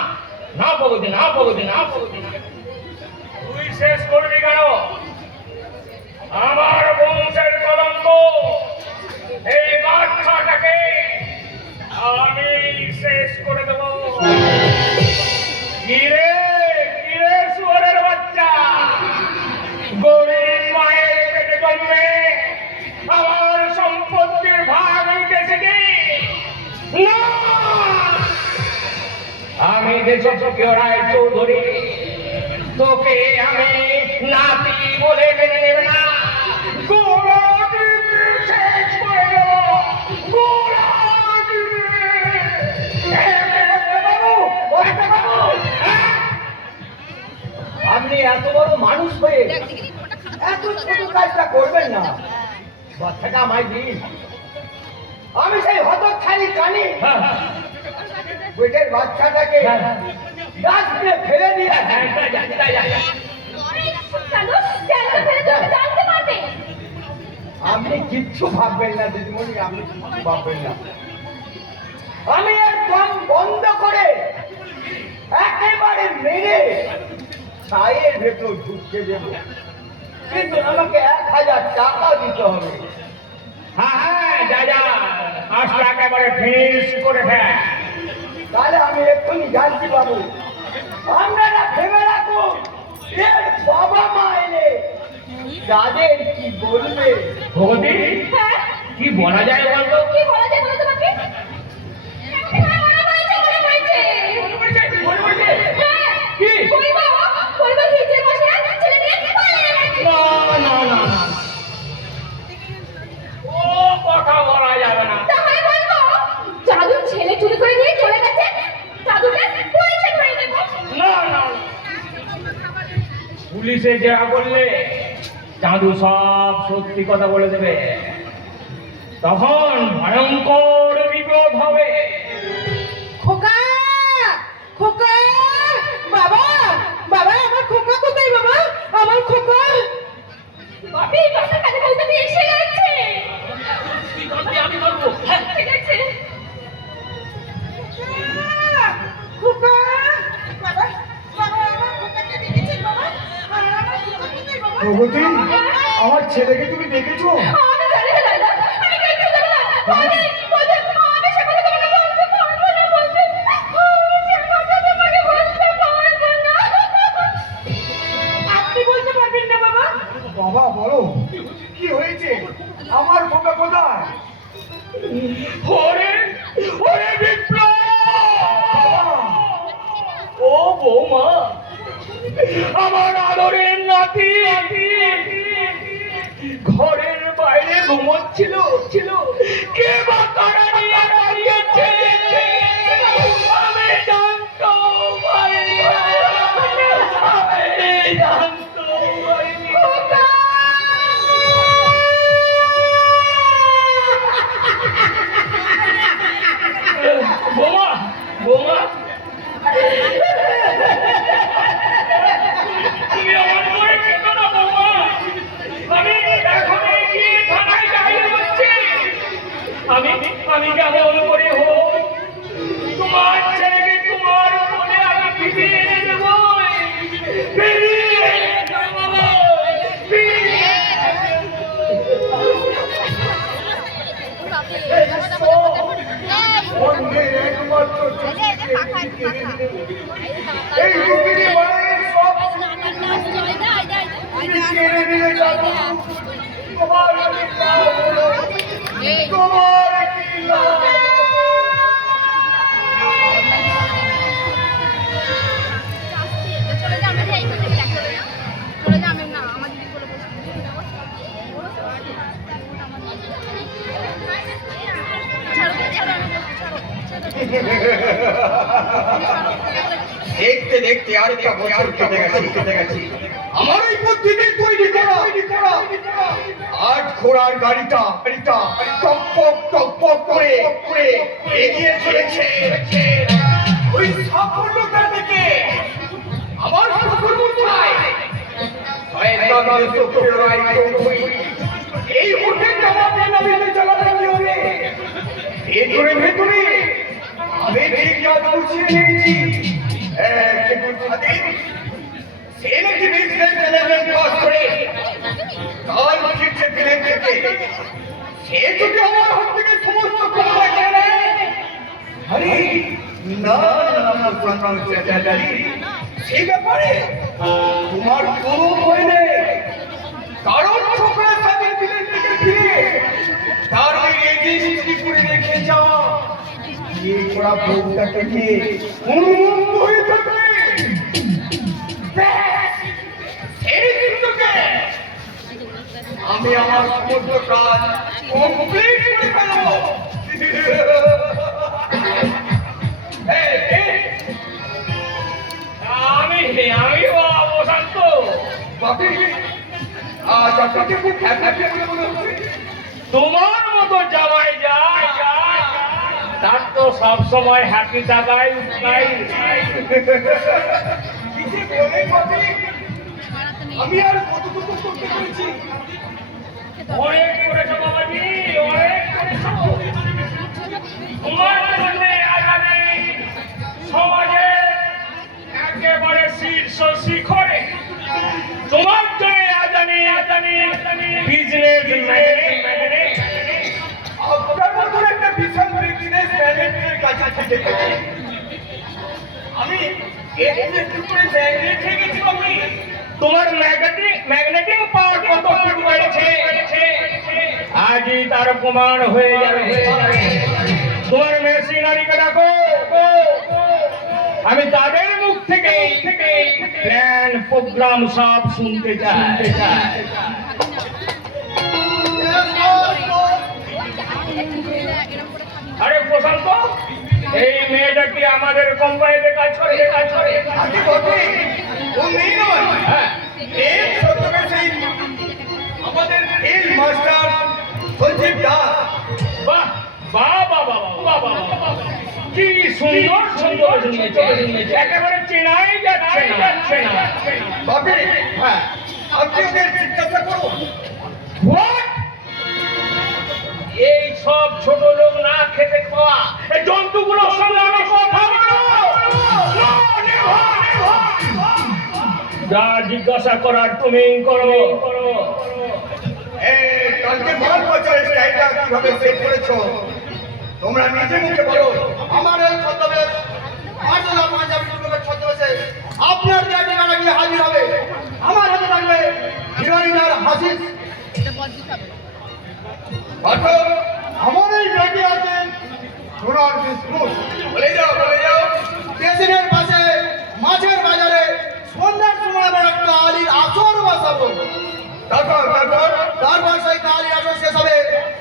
না পগতি না পগতি না পগতি না তুই শেষ করবি কেন আমার বংশের কলঙ্ক এই বাচ্চাটাকে আমি শেষ করে দেব কিরে কিরে শুয়োরের বাচ্চা গরিব মায়ের পেটে জন্মে আমার সম্পত্তির ভাগ নিতে শিখি না আমি দেশপ্রিয় রায় চৌধুরী তোকে আমি নাতি বলে মেনে নেব না গোড়াটি শেষ করে দেব গোড়াটি আপনি এত বড় মানুষ হয়ে এত ছোট কাজটা করবেন না। বাচ্চাটা আমায় দিন, আমি সেই হতচ্ছাড়ি জানি পেটের বাচ্চাটাকে ডাস্টবিনে ফেলে দিয়ে কেন কেন ফেলে তুমি জানতে পারবে? আপনি কিচ্ছু ভাববেন না দিদিমণি, আপনি কিচ্ছু ভাববেন না। আমি একদম বন্ধ করে একেবারে মেরে ছায়ের ভেতর ঢুকতে দেব, কিন্তু আমাকে 1000 টাকা দিতে হবে। হ্যাঁ হ্যাঁ যা যা কাজটা একেবারে ফিনিশ করে ফেল তাহলে আমি এক্ষুনি জানতে পাবো। আপনারা ভেবে রাখুন, এর বাবা মা এলে তাদের কি বলবে। ভগতি হ্যাঁ কি বলা যায় বলতো কি বলা যায় বলো তো বাপি? হ্যাঁ, মনে পড়েছে মনে পড়েছে মনে পড়ছে? হ্যাঁ কি? কইবা কইবা হিজে বসে ছেলে নিয়ে পালিয়ে গেছে। না না না না ও কথা বলা যাবে না তাহলে বলবো জাদু ছেলে চুরি করে নিয়ে চলে গেছে, জাদুকে পুলিশে ধরে দেব। না না পুলিশে যা বললে চাঁদু সব সত্যি কথা বলে দেবে, তখন ভয়ঙ্কর বিপদ হবে। খোকা খোকা বাবা বাবা আমার খোকা কোথায় বাবা আমার খোকা বাপি বাসা কাছে বলতে দিয়ে এসে গেছে। আমি বলবো হ্যাঁ ঠিক আছে। খোকা বাবা বাবা আমার খোকাকে দেখেছেন বাবা আমার খোকা কোথায় বাবা প্রগতি আমার ছেলেকে তুমি দেখেছো? আমি জানি না দাদা, আমি কিচ্ছু জানি না। আমি সে কথা তোমাকে বলতে পারবো না বলতে। আমি সে কথা তোমাকে বলতে পারবো না। আপনি বলতে পারবেন না বাবা বাবা বলো কি হয়েছে, আমার খোকা কোথায়? ওরে ওরে বিপ্লব বাবা, ও বৌমা আমার আদরের নাতি ঘরের বাইরে ঘুমোচ্ছিল ছিল কে বা তারা নিয়ে দাঁড়িয়েছে আমি জানতো পারিনি, আমি জানতো পারিনি। বোমা বোমা তুমি আমার মনে কেঁদো না বৌমা, আমি এখন কি এই রুগিনী মায়ের সব তুমি কেড়ে নিয়ে যাবো। তোমার কি লাভ হলো? তোমার কি লাভ? চলে যা, আমাদের এই কথা চলে যা, আমি না আমার দিদি বলে বসে দেখতে দেখতে আরেকটা বছর কেটে গেছে। আমার এই বুদ্ধিতে তৈরি করা আট ঘোড়ার গাড়িটা টক করে এগিয়ে চলেছে ওই সাফল্যতা থেকে। আমার শ্বশুরমশাই শয়তান শুক্ররায় এই হোটেলটা আমাদের নামে চালাতে কি হবে? ভেতরে আমি ঠিক কাজ করছি নিয়েছি। সেনেটি বিজনেস ম্যানেজমেন্ট পাস করে কাল ফিরছে বিলেন থেকে। সে যদি আমার হাত থেকে সমস্ত ক্ষমতা কেড়ে নেয়, আরে না সেই ব্যাপারে তোমার কোনো ভয় নেই। কারণ ছোকরা তাদের বিলেন থেকে ফিরে তার ওই রেজিস্ট্রি করে রেখে যাও। এই করা বউটাকে নিয়ে উন্মুক্ত হয়ে থাকবে। আমি আমার সমস্ত কাজ কমপ্লিট করে ফেলবো। আমি বসান্ত তোমার মতো যাওয়াই যায় তার তো সব সময় হ্যাপি থাকাই আমি আর কতটুকু করতে পেরেছি? অনেক করেছো বাবাজি, অনেক করেছো। তোমার জন্য আগামী সমাজে একেবারে শীর্ষ শিখরে তোমার জন্য আজানি বিজনেস আপনার মতন একটা বিশাল বিজনেস ম্যানেজারের কাছে থেকে আমি একটু করে ম্যাগনেট হয়ে গেছি বাবু। তোমার ম্যাগনেটিক পাওয়ার কত বেড়েছে আজই তার প্রমাণ হয়ে যাবে। তোমার মেশিনারিকে ডাকো, আমি তাদের মুখ থেকে প্ল্যান প্রোগ্রাম সব শুনতে চাই। আরে প্রশান্ত, এই মেয়েটা কি আমাদের কোম্পানিতে কাজ করে? আগে বটে ও নেই নয়। হ্যাঁ, এর সত্যকে সেই আমাদের এই মাস্টার সঞ্জীব দাস। বাহ বাহ বাহ বাহ বাহ বাহ, কি সুন্দর শুনিয়েছে, একেবারে চেনাই যাচ্ছে না। বাপে হ্যাঁ, আপনি ওদের জিজ্ঞাসা করুন। What? এই সব ছোট লোক না খেতে খাওয়া এই জন্তুগুলোর সঙ্গে আমি কথা বলবো? যা জিজ্ঞাসা করার তুমি করো। কালকে মাল বছরের স্টাইলটা কিভাবে সেট করেছো তোমরা নিজে মুখে বলো। আমার এই ছদ্মবেশ পাঁচজনা পাঞ্জাবি যুবকের ছদ্মবেশে আপনার যে ঠিকানা গিয়ে হাজির হবে। আমার হাতে থাকবে হিরোইনার হাসি। আমার এই ব্যাগে আছে সোনার বিস্কুট। বলে যাও স্টেশনের পাশে মাছের বাজারে সন্ধ্যার সময় আমার একটা আলির আসর বসাবো। তারপর সেই কালী আসর শেষ হবে।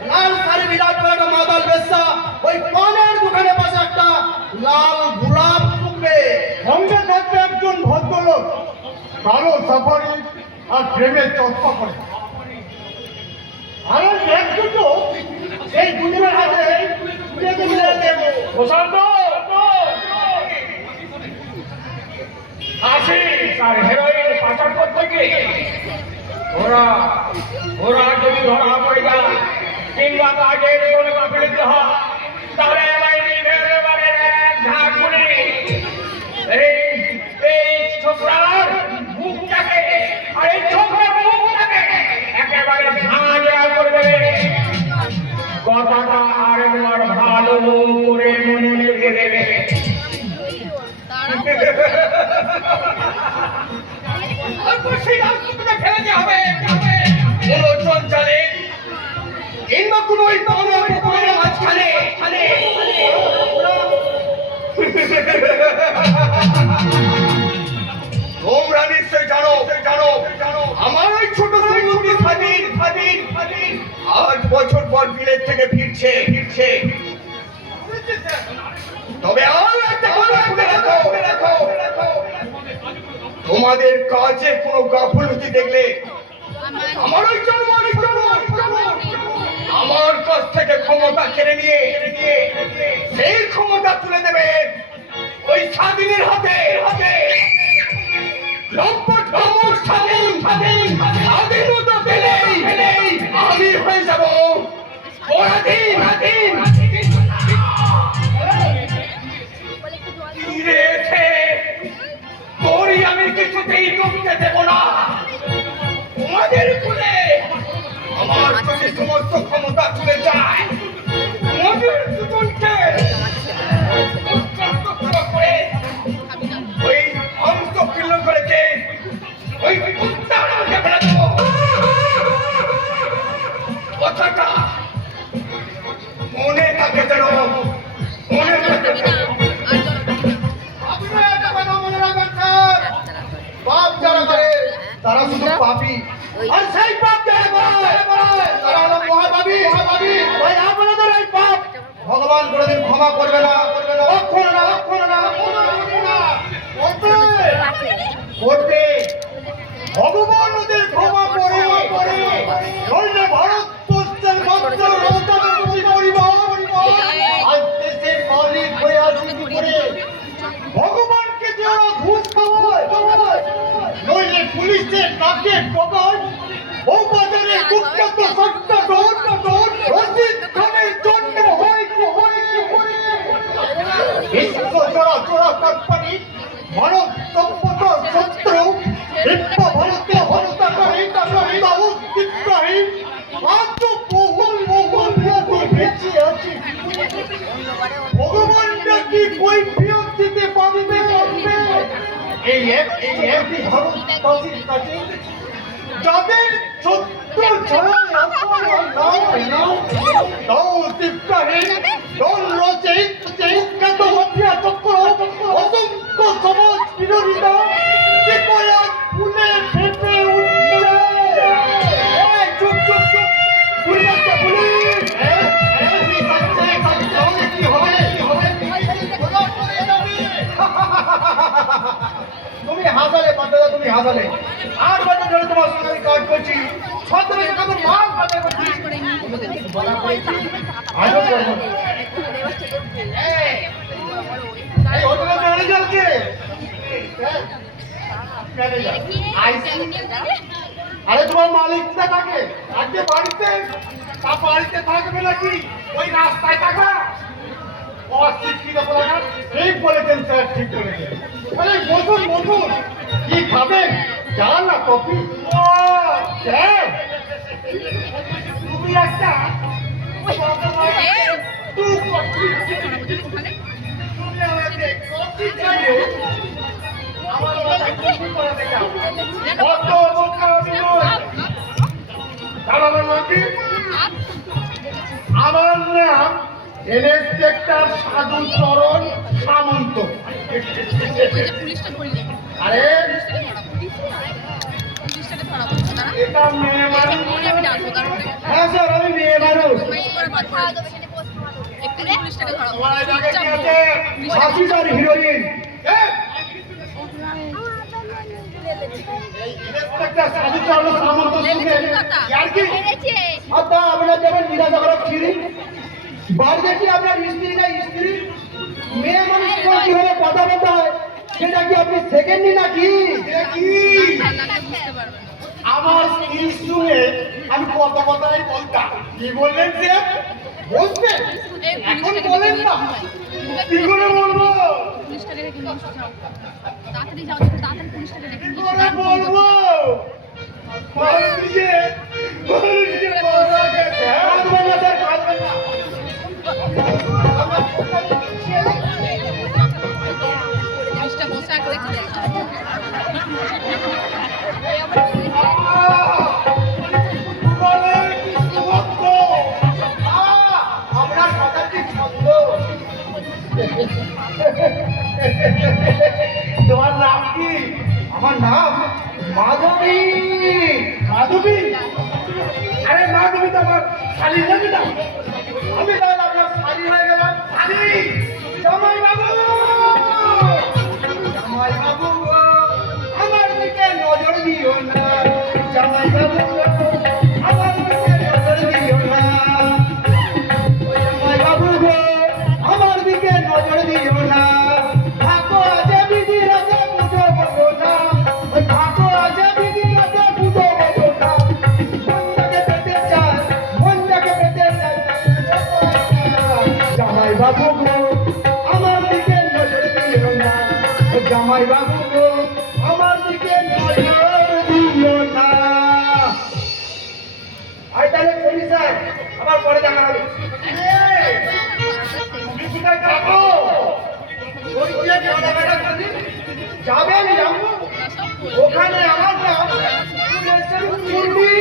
লাল শাড়ি বিরাট করে একটা মাতাল বেশ্যা ওই পানের দোকানের পাশে একটা লাল গোলাপ ফুটবে। সঙ্গে থাকবে একজন ভদ্রলোক, কালো সাফারি আর প্রেমের চশমা করে। আর এক দুটো সেই দুজনের হাতে তুলে দেবো। প্রশান্ত আসিস আর হেরোইন পাচার করতে গিয়ে ওরা যদি ধরা পড়ে যায় কিংবা কাজের কোনো গাফিলতি হয় তাহলে এই ছোকরার মুখটাকে আর এই ছোকরার মুখটাকে একেবারে ঝাঁঝরা করে দেবে। কথাটা আরেকবার ভালো করে মনে রেখে দেবে। সেই রাজনীতিতে ফেলে দেওয়া হবে কোনো চঞ্চলে কিংবা কোনো ওই পুকুরের মাঝখানে তোমরা নিশ্চয় জানো আমার ওই ছোট শ্রীমতী স্বাধীন 8 বছর পর বিলেত থেকে ফিরছে তবে আর একটা কথা শুনে রাখো তোমাদের কাজে কোনো গাফলতি দেখলে আমার ওই আমার কাছ থেকে ক্ষমতা কেড়ে নিয়ে সেই ক্ষমতা তুলে দেবে ওই স্বাধীনের হাতে স্বাধীনতা পেলেই আমি হয়ে যাব পরাধীন। তোরই আমি কিছুতেই ঢুকতে দেব না তোমাদের কুলে আমার যদি সমস্ত ক্ষমতা চলে যায় তোমাদের দুজনকে ওই অংশ কিল্ল করেছে ওই কুত্তার আগে ফেলে দেবো কথাটা মনে থাকে যেন মনে থাকে পাপ যারা করে তারা শুধু পাপী, আর সেই পাপ যারা করে তারা হলো মহাপাপী। ভাই আপনাদের এই পাপ ভগবান কোনোদিন ক্ষমা করবে না, কখনো না। করবে ভগবান ওদের ক্ষমা করে নইলে ভারতবর্ষের মাত্র রৌদ্রী পরিবার আজ দেশের মালিক হয়ে আসুন করে ভগবানকে যে ওরা ঘুষ খাওয়ায় নইলে পুলিশের নাকের কবর ও বাজারে কুখ্যাত সট্টা ডোর রশিদ খানের জন্য বিশ্ব জোড়া কোম্পানি মানব সম্পদ শত্রু বিশ্ব ভারতীয় হত্যাকারী দাউদ ইব্রাহিম আজ বহুল বেঁচে আছে। ভগবানটা কি কৈফিয়ত দিতে পারবে? এই একটি ভারতবাসীর কাছে যাদের সত্য ছড়ায় দাউদ ইব্রাহিম ডন রশিদ কুখ্যাত মাফিয়া চক্র অসংখ্য সমাজ বিরোধীরা কি করে আজ ফুলে ফেপে উঠছে? চুপ পুলিশ কি হবে? তুমি হাসালে পান্ডা, তুমি হাসালে 8 বছর ধরে তোমার সঙ্গে আমি কাজ করছি, 17 টাকা তো মাল পাতা করছি আজও করবো না। এই হোটেলের ম্যানেজার কে? আরে তোমার মালিক কোথায় থাকে? আজকে বাড়িতে থাকবে নাকি ওই রাস্তায় থাকা? অশিক্ষিত বলাকার। ঠিক বলেছেন স্যার, ঠিক বলেছেন। আরে বসুন কি খাবেন? চা না কফি? স্যার তুমি একটা তুমি আমাকে কফি চাইলে আমার মাথায় কফি করাতে চাও? কত বোকা আমি নই। আমার নাম কি? আমার নাম ইন্সপেক্টর সাধুচরণ সামন্ত। আরে এটা মেয়ে মানুষ? হ্যাঁ স্যার, আমি মেয়ে মানুষ। তোমার জায়গায় কি আছে? ফাঁসি স্যার, হিরোইন। ইন্সপেক্টর সাধুচরণ সামন্ত সঙ্গে আর কি? আচ্ছা, আপনার যেমন জিজ্ঞাসা করা ফিরি বাড়িতে কি আপনার স্ত্রী? মেয়ে মানুষ কিভাবে কথা বলতে হয় সেটা কি আপনি সেকেন্ডই নাকি? আমার স্ত্রীর সঙ্গে আমি কত কথাই বলতাম। কি বললেন যে বলবেন? এখন বলেন না, কি করে বলবো? কি করে বলবো? মানুষকে বলা গেছে। কাঁদবেন না স্যার, কাঁদবেন না। আপনার কথা কি ছন্দ? তোমার নাম কি? আমার নাম মাধবী। মাধবী? আরে মাধবী তো আমার শালি নাকি না? আমি তাহলে আপনার শালি হয়ে গেলাম। শালি জামাই বাবু, জামাই বাবু গো, আমার দিকে নজর দিও না। জামাই বাবু গো, আমার দিকে নজর দিও না। জামাই বাবু গো, আমার দিকে নজর দিও না। থাকো আজ বিধি রাতে পুজো করো না। থাকো আজ বিধি রাতে পুজো করো না। মন যাকে পেতে চায়, জামাই বাবু গো, আমার দিকে নজর দিও না। জামাই বাবু গো, আমার দিকে নজর দিও না। আই তাহলে চলি স্যার, আবার পরে দেখা হবে। তুমি কোথায় যাবো? ওই যে কেনাকাটা করবি, যাবেন যাবো। ওখানে আমার নাম মুরলি।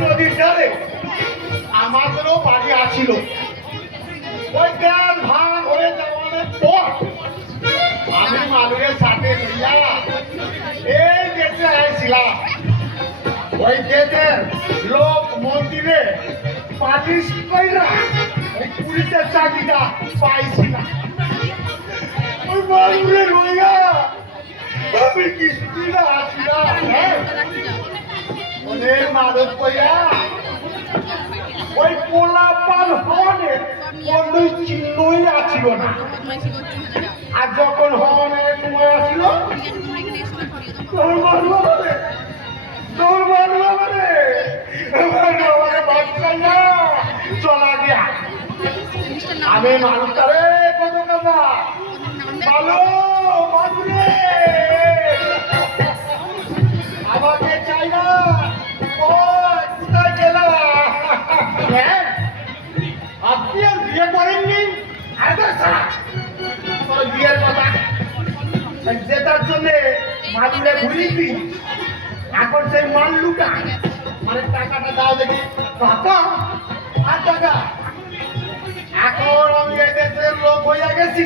নদীর ধারে আমাদেরও বাড়ি আছিল। ওই গ্রাম ভাঙ হয়ে যাওয়ার পর আমি মানুষের সাথে নিয়া এই দেশে আইছিলাম। ওই দেশের লোক মন্দিরে পালিশ কইরা ওই পুলিশের চাকরিটা পাইছিলাম। ওই মানুষের রইয়া আমি কিছুদিন আসছিলাম। ওদের মাদক কইয়া ওই পোলাপান হওয়ানের কোনো চিহ্নই আছিল না। আর যখন হওয়ানের সময় আসছিল তোর মারবো মানে বাচ্চা না চলা গিয়া। আমি মানুষটারে কত কথা ভালো মানুষে আমাকে চাই না। কোথায় গেল? আপনি আর বিয়ে করেননি? বিয়ের কথা যেটার জন্য মাদুরে ঘুরিয়েছি, এখন সেই মাল্লুটা মানে টাকাটা দাও দেখি। টাকা আর টাকা, এখন আমি এই দেশের লোক হইয়া গেছি।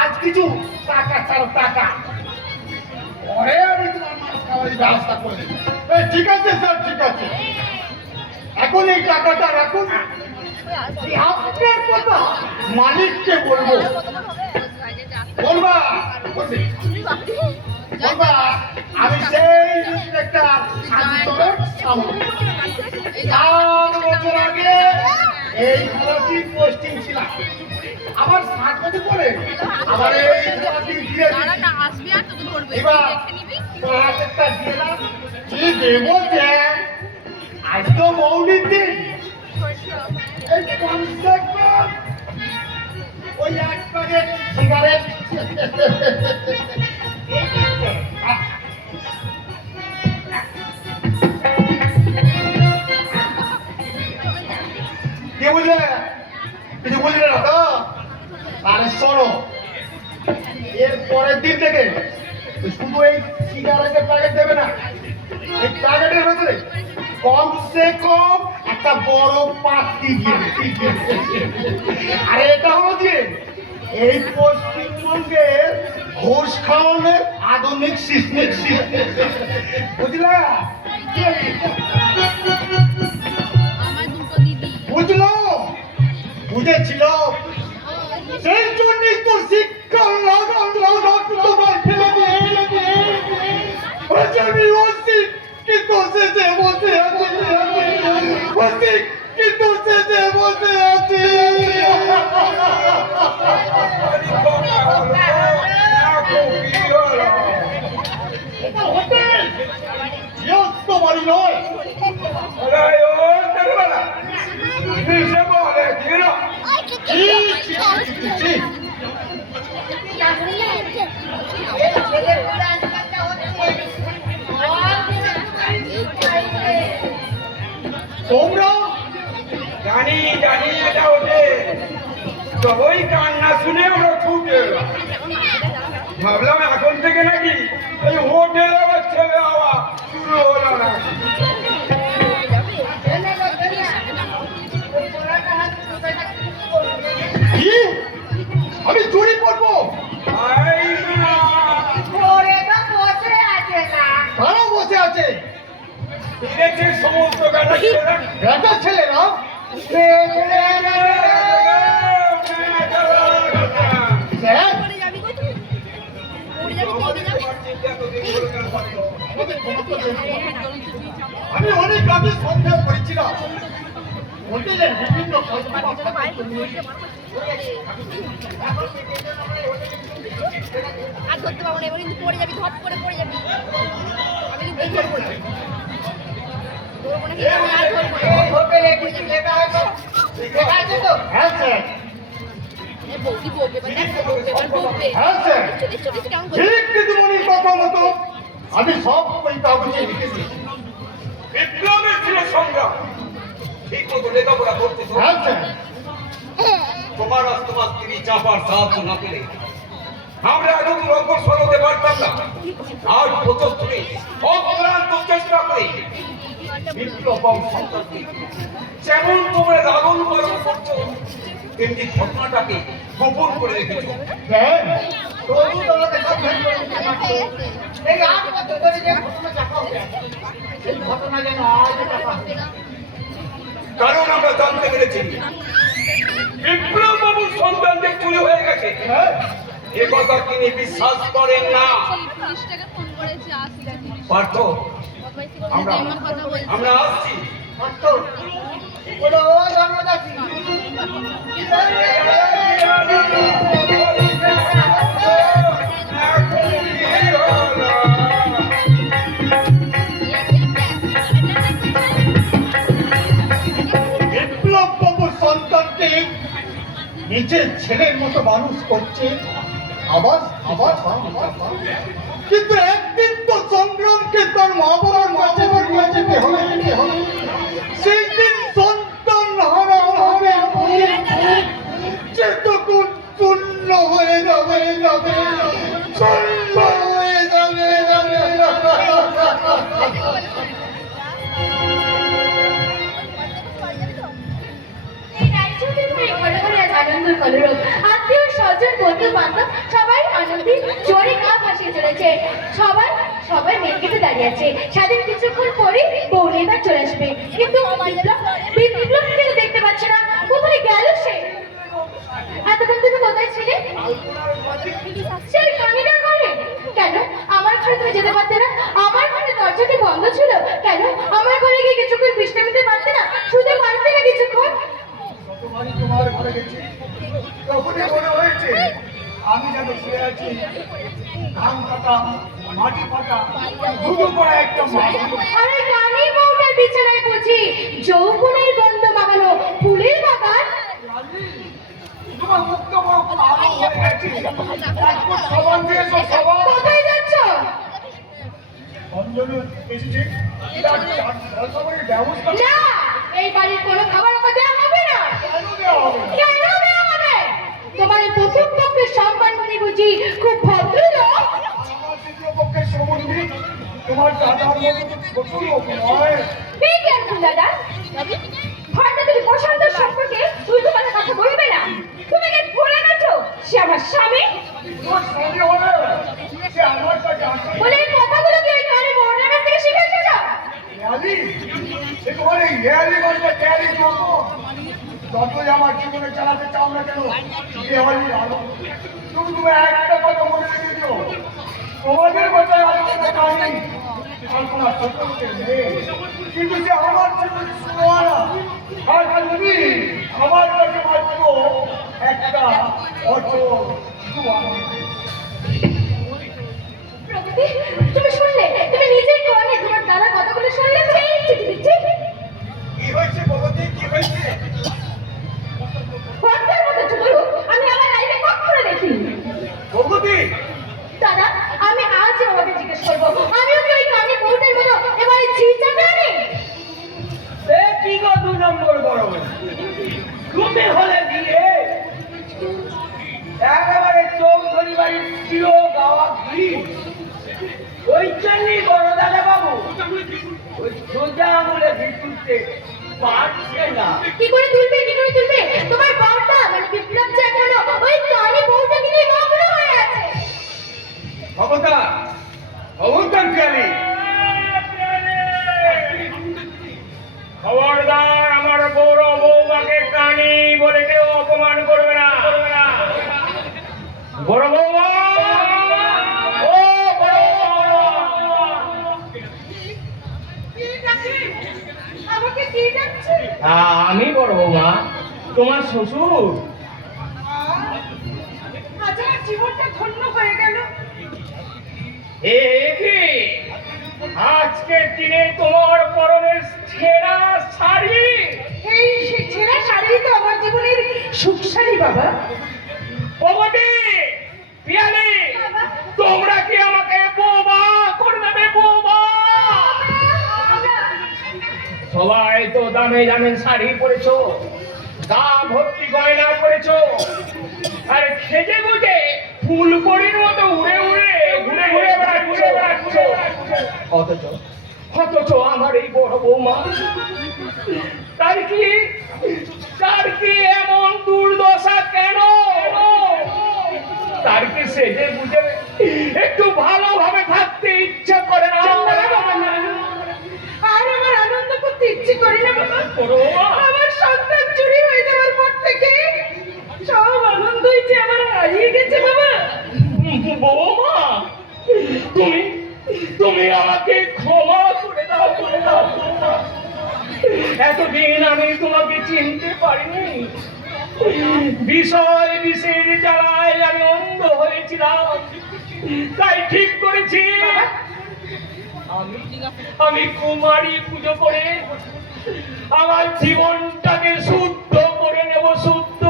আজ কিছু টাকা ছাড়ো টাকা, পরে আমি তোমার মাছ খাওয়ার ব্যবস্থা করে দেবো। ঠিক আছে স্যার, ঠিক আছে, এখন এই টাকাটা রাখুন। আপনার কথা মালিককে বলবো। বলবা বলবা আমি সেই ইন্সপেক্টর আদিত্যনাথ সামন্ত। 4 বছর আগে এই খরচি পোস্টিং ছিলাম। আমার 7 বছর পরে আবার এই খরচি দিয়ে এবার একটা দিলাম। কি দেবো যে আজ তো মৌলিক দিন, এই কমসে কম ওই 1 প্যাকেট সিগারেট কে বুঝলে? কিছু বুঝলে না তো? আরে শোনো, এর পরের দিন থেকে শুধু এই সিগারেটের প্যাকেট দেবে না, এই প্যাকেটের ভেতরে কমসে কম একটা বড় পাত্তি দিয়ে। আরে এটা হলো যে এই পশ্চিমবঙ্গের ঘোষ খাওয়ানোর আধুনিক সিস্টেম, বুঝলা? বুঝলো? বুঝেছিল, সেই জন্যই তো শিক্ষা আমি অসিক কিন্তু সে যে বসে আছে, অসিক কিন্তু সে যে বসে আছে। এটা হোটেল, ব্যস্ত বাড়ি নয়। তোমরা জানি জানি এটা ওঠে তো ওই কান্না শুনে আমরা ছুটে এলাম। ভাবলাম এখন থেকে নাকি এই হোটেল আবার ছেলে হওয়া শুরু হলো না। কি আমি চুরি করবো? আই না, ঘরে তো বসে আছে না। কারা বসে আছে? ফিরেছে সমস্ত গাড়ি ছেলেরা। বেটা ছেলেরা স্যার আমি অনেক আগে সন্দেহ করেছিলাম হোটেলের বিভিন্ন আর ধরতে পারবো না, এবার কিন্তু পড়ে যাবি, ধপ করে পড়ে যাবি। আমি কিন্তু এই ধরবো না, ধরবো না, কিন্তু আমি আর ধরবো না। হোটেলে কিছু লেখা আছে? লেখা আছে তো? হ্যাঁ স্যার এ বৌদি বলবে, এবার দেখো বলবে, এবার বলবে। হ্যাঁ স্যার চল্লিশ চল্লিশ কেমন বলবে? ঠিক দিদিমণির কথা মতো আমি সব ওই কাগজে লিখেছি। বিপ্লবের ছিল সংগ্রাম, ঠিক মতো লেখাপড়া করতে তো হ্যাঁ স্যার তোমার আজ তোমার তিনি চাপার সাহায্য না পেলে আমরা এতদূর অগ্রসর হতে পারতাম না। আজ বছর ধরে অক্লান্ত চেষ্টা করে বিপ্লব সন্তানকে যেমন তোমরা লালন পালন করছো তেমনি ঘটনাটাকে গোপন করে রেখেছো। স্যার তবু তোমাকে সব ভেদ করে দিতে পারতো। এই 8 বছর ধরে যে ঘটনা চাপা হয়ে আছে, এই ঘটনা যেন আজ চাপা হয়ে যায়। কারণ আমরা জানতে পেরেছি বিপ্লব বাবুর সন্তান যে চুরি হয়ে গেছে এ কথা তিনি বিশ্বাস করেন না। পুলিশ টাকা ফোন করেছে, আসলে পার্থ আমরা কথা বলছে। আমরা আসছি। পারত। বলো, ও জন্মদাসী। বিপ্লব বাবুর সন্তানকে নিজের ছেলের মতো মানুষ করছে আবার আবার কিন্তু একদিন তো সংগ্রামকে তার মা বাবার মাঝে নিয়ে যেতে হবে সেই দিন সন্তান হারা হবে যেটুকুন শূন্য হয়ে যাবে শূন্য হয়ে যাবে আত্মীয় স্বজন বন্ধু বান্ধব সবাই আনন্দে জোরে গা ভাসিয়ে চলেছে। সবাই সবাই মেন গেটে দাঁড়িয়ে আছে। স্বাধীন কিছুক্ষণ পরে বৌলি এবার চলে আসবে, কিন্তু বিপ্লব কিন্তু দেখতে পাচ্ছে না। কোথায় গেল সে? এতক্ষণ তুমি কোথায় ছিলে? সেই কামিনার ঘরে। কেন আমার ঘরে তুমি যেতে পারতে না? আমার ঘরে দরজাটি বন্ধ ছিল কেন? আমার ঘরে গিয়ে কিছুক্ষণ বিশ্রাম নিতে পারতে না? শুতে পারতে না কিছুক্ষণ? যতবারই তোমার ঘরে গেছি তখনই মনে হয়েছে আমি যেন শুয়ে আছি ধান কাটা মাটি ফাটা ধুলো পড়া একটা মানুষ। আরে গানি বউটার বিছানায় বুঝি যৌবনের গন্ধ মাখানো ফুলের বাগান? তোমার মুক্ত বড় ভালো হয়ে গেছে একবার সাবান দিয়েছো সাবান কোথায় যাচ্ছ? অঞ্জলি এসেছে সাবানের ব্যবস্থা না, এই বাড়ির কোনো খাবার ওকে দেওয়া হবে না। কেন দেওয়া হবে না? কেন দেওয়া হবে? তোমার এই প্রথম পক্ষের সম্মান মনে বুঝি খুব ভদ্রলোক। আমার দ্বিতীয় পক্ষের সম্বন্ধী তোমার দাদার মতো ছোট লোক নয়। Be careful, দাদা। হয়তো তুমি প্রশান্ত সম্পর্কে উল্টো পাল্টা কথা বলবে না। তুমি কি ভুলে গেছো সে আমার স্বামী? তোর সঙ্গে হলে সে আমার কাছে আসে বলে এই কথাগুলো কি ওই ঘরে মোহনের কাছ থেকে শিখে এসেছো? হেয়ালি সে তোমার এই হেয়ালি গল্পে হেয়ালি করবো যতই আমার জীবনে চালাতে চাও না কেন হেয়ালি আলো তুমি একটা কথা মনে রেখে দিও তোমাদের কথায় আলোচনা আমি কল্পনা সত্যকে নেই কিন্তু সে আমার জীবনে শোনা আর তুমি আমার কাছে মাত্র একটা অচল প্রগতি, তুমি শুনলে? তুমি নিজের কানে তোমার দাদার কথাগুলো শুনলে? সেই চিঠি দিচ্ছি। কি হয়েছে বলতে কি হয়েছে? ভক্তের মতো চুলো আমি আমার লাইফে কখনো দেখিনি। ভগবতী দাদা, আমি আজ আমাকে জিজ্ঞেস করবো, আমিও কি ওই কানে বউটার মতো এবারে ঝিঝা প্রাণী? তুমি হলে বিয়ে একেবারে চৌধুরী বাড়ির চির গাওয়া গীত। ওই জন্যই বড় দাদা বাবু ওই সোজা আঙুলে ভিড়তে পারছে না। কি করে তুলবে কি করে তুলবে? তোমার বউটা মানে বিপ্লব জানালো ওই কানে বউটাকে নিয়ে মগ্ন হয়ে আছে। খবরদার খবরদার কালি, খবরদার, আমার বড় বৌমাকে কানি বলে কেউ অপমান করবে না। বড় বৌমা, ও বড় বৌমা, কি ডাকছে? আমাকে কি ডাকছে? আমি বড় বৌমা, তোমার শ্বশুর। আজ আমার জীবনটা ধন্য হয়ে গেল। এ কি আজকের দিনে তোমার পরনের ছেঁড়া শাড়ি? এই ছেঁড়া শাড়ি তো আমার জীবনের সুখ শাড়ি বাবা। ভগবতী, পিয়ালি, তোমরা কি আমাকে বৌমা করে দেবে? বৌমা, সবাই তো দামে দামে শাড়ি পরেছো, গা ভর্তি গয়না পরেছো, আর খেজে গুজে ফুলকড়ির মতো উড়ে উড়ে ঘুরে ঘুরে বেড়াচ্ছ। অথচ আমার এই বড় বৌমা, তার কি এমন দুর্দশা কেন? তার কি সেজে বুঝে একটু ভালোভাবে থাকতে ইচ্ছা করে না? আর আমার আনন্দ করতে ইচ্ছে করে না বাবা। বড় বৌমা, আমার সন্তান চুরি হয়ে যাওয়ার পর থেকে সব আনন্দই যে আমার হারিয়ে গেছে বাবা। বৌমা, তুমি আমাকে ক্ষমা করে দাও, করে দাও বৌমা। এতদিন আমি তোমাকে চিনতে পারিনি, বিষয় বিশেষ জ্বালায় আমি অন্ধ হয়েছিলাম, তাই ঠিক করেছি আমি কুমারী পুজো করে আমার জীবনটাকে শুদ্ধ করে নেব, শুদ্ধ।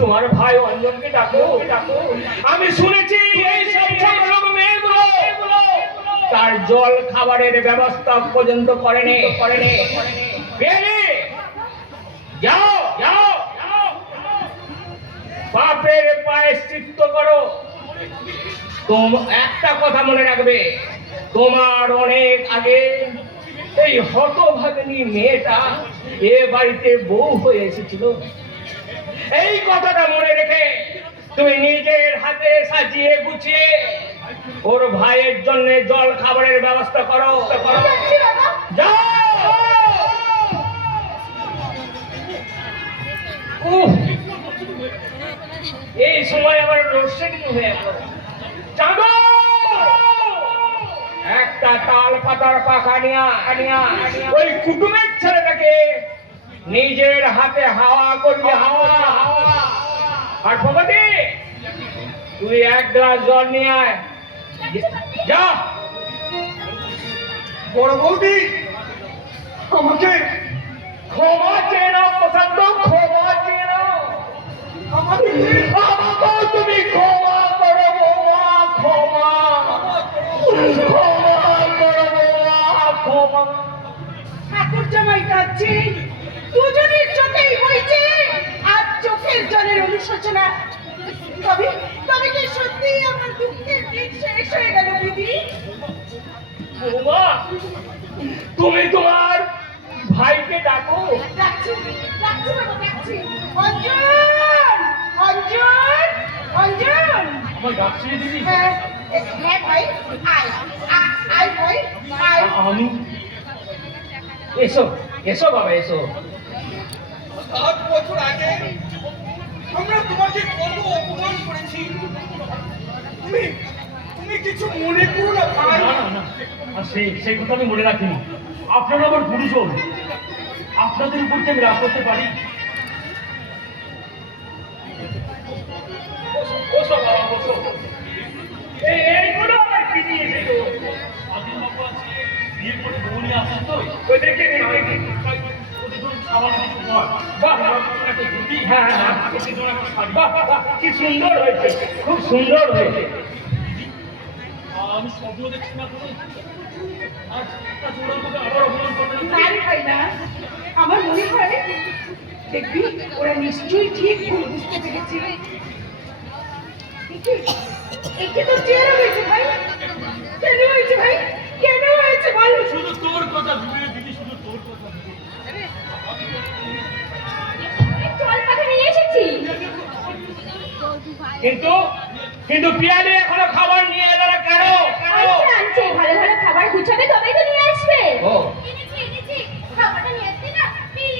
তোমার ভাই অঞ্জনকে ডাকো, ডাকো। আমি শুনেছি এই সব ছোট লোক মেয়েগুলো তার জল খাবারের ব্যবস্থা পর্যন্ত করেনি। পেলে যাও, যাও, পাপের প্রায়শ্চিত্ত করো। একটা কথা মনে রাখবে, তোমার অনেক আগে এই হতভাগিনী মেয়েটা এ বাড়িতে বউ হয়ে এসেছিল। এই কথাটা মনে রেখে তুমি নিজের হাতে সাজিয়ে গুছিয়ে ওর ভাইয়ের জন্য জল খাবারের ব্যবস্থা করো, করো। যাচ্ছি বাবা। যাও। উফ, এই সময় আবার লোডশেডিং হয়ে গেল। চাঁদো, একটা তাল পাতার পাখা নিয়া ওই কুটুমের ছেলেটাকে নিজের হাতে হাওয়া করবি, হাওয়া। আর ভগবতী, তুই এক গ্লাস জল নিয়ে আয়, যা। বড় বৌদি আমাকে ক্ষমা চেয়ে নাও প্রশান্ত, ক্ষমা চেয়ে নাও। আমাকেও তুমি ক্ষমা করো বৌমা, ক্ষমা করো বৌমা, ক্ষমা। ঠাকুর জামাই কাঁদছে, দুজনের চোখেই বইছে আর চোখের জলের অনুশোচনা। তবে কি সত্যি আমার দুঃখের দিন শেষ হয়ে গেল দিদি? বৌমা, তুমি তোমার ভাইকে ডাকো। ডাকছি বাবা, ডাকছি। অঞ্জন, অঞ্জন, অঞ্জন। আমার ডাকছি দিদি। হ্যাঁ ভাই, আয় ভাই, আয়। আমি এসো, এসো বাবা, এসো। 7 বছর আগে আমরা তোমাকে কত অপমান করেছি, তুমি কিছু মনে করো না ভাই। না না না, আর সেই কথা আমি মনে রাখিনি। আপনারা আমার গুরুজন, আপনাদের উপর কি আমি রাগ করতে পারি? বসো বাবা, বসো। এইগুলো আবার কি নিয়ে এসেছো? স্বাধীন বাবু আজকে বিয়ে করে বউ নিয়ে আসেন তো, ওই দেখে ওদের ধরুন খাবার কিছু নয়। বাহ, একটা ধুতি, হ্যাঁ হ্যাঁ, হাতে ধরুন একটা শাড়ি। বাহ, কি সুন্দর হয়েছে, খুব সুন্দর হয়েছে। আমি স্বপ্ন দেখছি না কোনো, আজ একটা জোড়ার মধ্যে আবার অপমান করবেন। না রে ভাই না, আমার মনে হয় দেখবি ওরা নিশ্চয়ই ঠিক ভুল বুঝতে পেরেছে। একে তো চেহারা হয়েছে ভাই, কেন হয়েছে ভাই, কেন হয়েছে বল? শুধু তোর কথা ভেবে দিদি, শুধু তোর কথা ভেবে। জল পাখা নিয়ে এসেছি। কিন্তু কিন্তু পিয়ালি এখনো খাবার নিয়ে এলো না কেন? আচ্ছা আনছে, ভালো ভালো খাবার গুছাবে তবেই তো নিয়ে আসবে। ও এনেছি এনেছি, খাবারটা নিয়ে আসতে না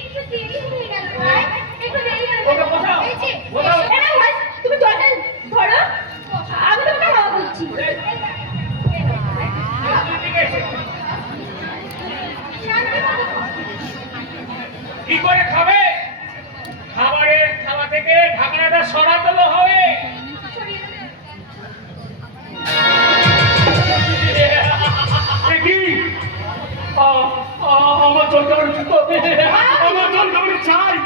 একটু দেরি হয়ে গেল ভাই, একটু দেরি হয়ে গেল। ওকে বসাও, এই যে, বসাও। এই নাও ভাই, তুমি জলটা ধরো, আমি তোমাকে হাওয়া করছি। কি করে খাবে? খাবারের থালা থেকে ঢাকনাটা সরাতে হবে। এ কি? আমার জল খাবার জুতো, আমার জল খাবার চাই।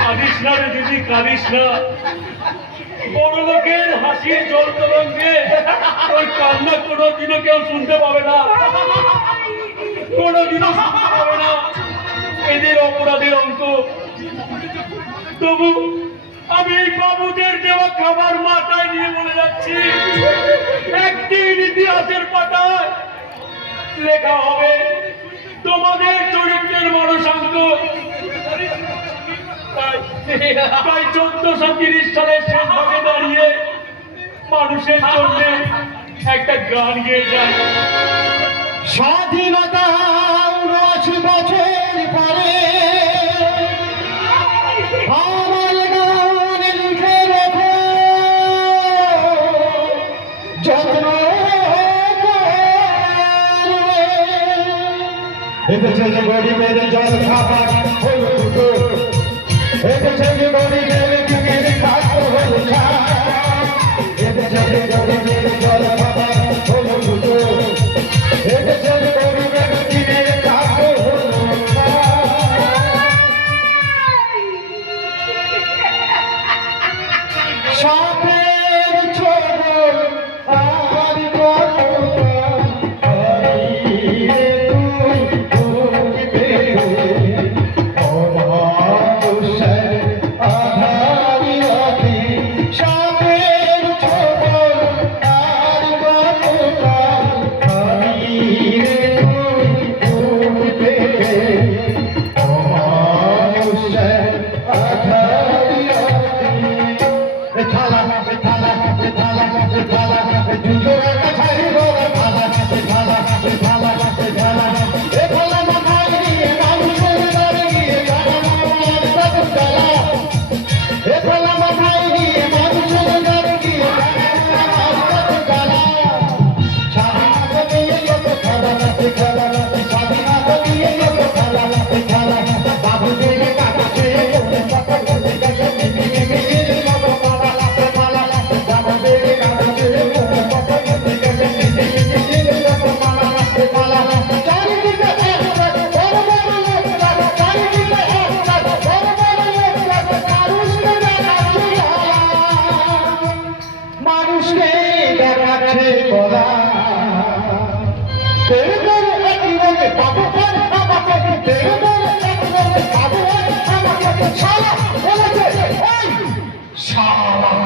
কাঁদিস না রে দিদি, কাঁদিস না। বড় লোকের হাসির জল তরঙ্গে ওই কান্না কোনোদিনও কেউ শুনতে পাবে না, কোনোদিনও শুনতে পাবে না। এদের অপরাধের অঙ্ক। তবু আমি এই বাবুদের দেওয়া খাবার মাথায় নিয়ে বলে যাচ্ছি, একদিন ইতিহাসের পাতায় লেখা হবে তোমাদের চরিত্রের মনসাঙ্ক। তাই 1430 সালের শেষ ভাগে দাঁড়িয়ে মানুষের জন্য একটা গান গেয়ে যায়। স্বাধীনতা ৭৯ বছর পরে আমার গান লিখে রেখো, যত্ন করবে। এদেশে যে গরিবের জল খাবার হল দুটো, এদেশে যে গরিবের দিনের খাদ্য হল ছাড়, এদেশে যে গরিবের জল খাবার হল দুটো, এদেশে যে গরিবের দিনের খাদ্য হল সাপের ছোবল আর মানুষকে দেখাচ্ছে বলা বাবু শালা বলেছে শালা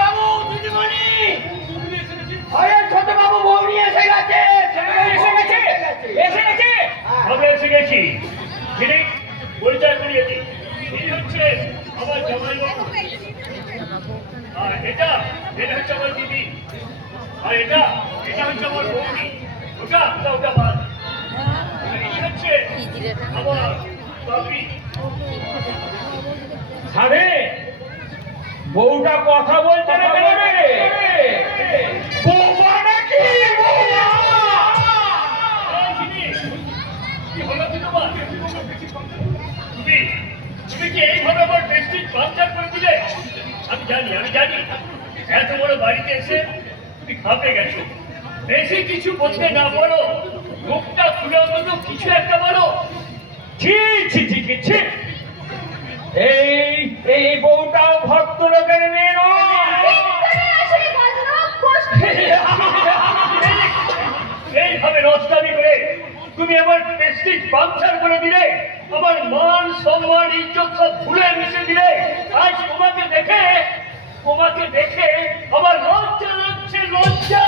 বাবু, দিদিমণি, আরে ছোট বাবু বউ নিয়ে এসে গেছে। এসে গেছে। আমি এসে গেছি। যিনি পরিচয় করিয়ে দিই, তিনি হচ্ছে আমার জামাইবাবু। আর এটা হচ্ছে আমার দিদি। আর এটা হচ্ছে আমার বৌদি। ওটা বাদ। আর ইনি হচ্ছে আমার বাবি। আরে বউটা কথা বলছে না কেন রে? বৌমা নাকি? কি হলো কি তোমার? তুমি কি এইভাবে আমার প্রেস্টিজ বাঞ্চার করে দিলে? আমি জানি এত বড় বাড়িতে এসে তুমি ঘাবড়ে গেছো। বেশি কিছু বলতে না বলো, মুখটা খুলে অন্তত কিছু একটা বলো। ছি ছি ছি ছি ছি। এই এই বউটাও ভদ্রলোকের মেয়ে নয়। এইভাবে নষ্টামি করে তুমি আমার প্রেস্টিজ পাংচার করে দিলে, আমার মান সম্মান ইজ্জত সব ভুলে মিশে দিলে। আজ তোমাকে দেখে আমার লজ্জা লাগছে, লজ্জা।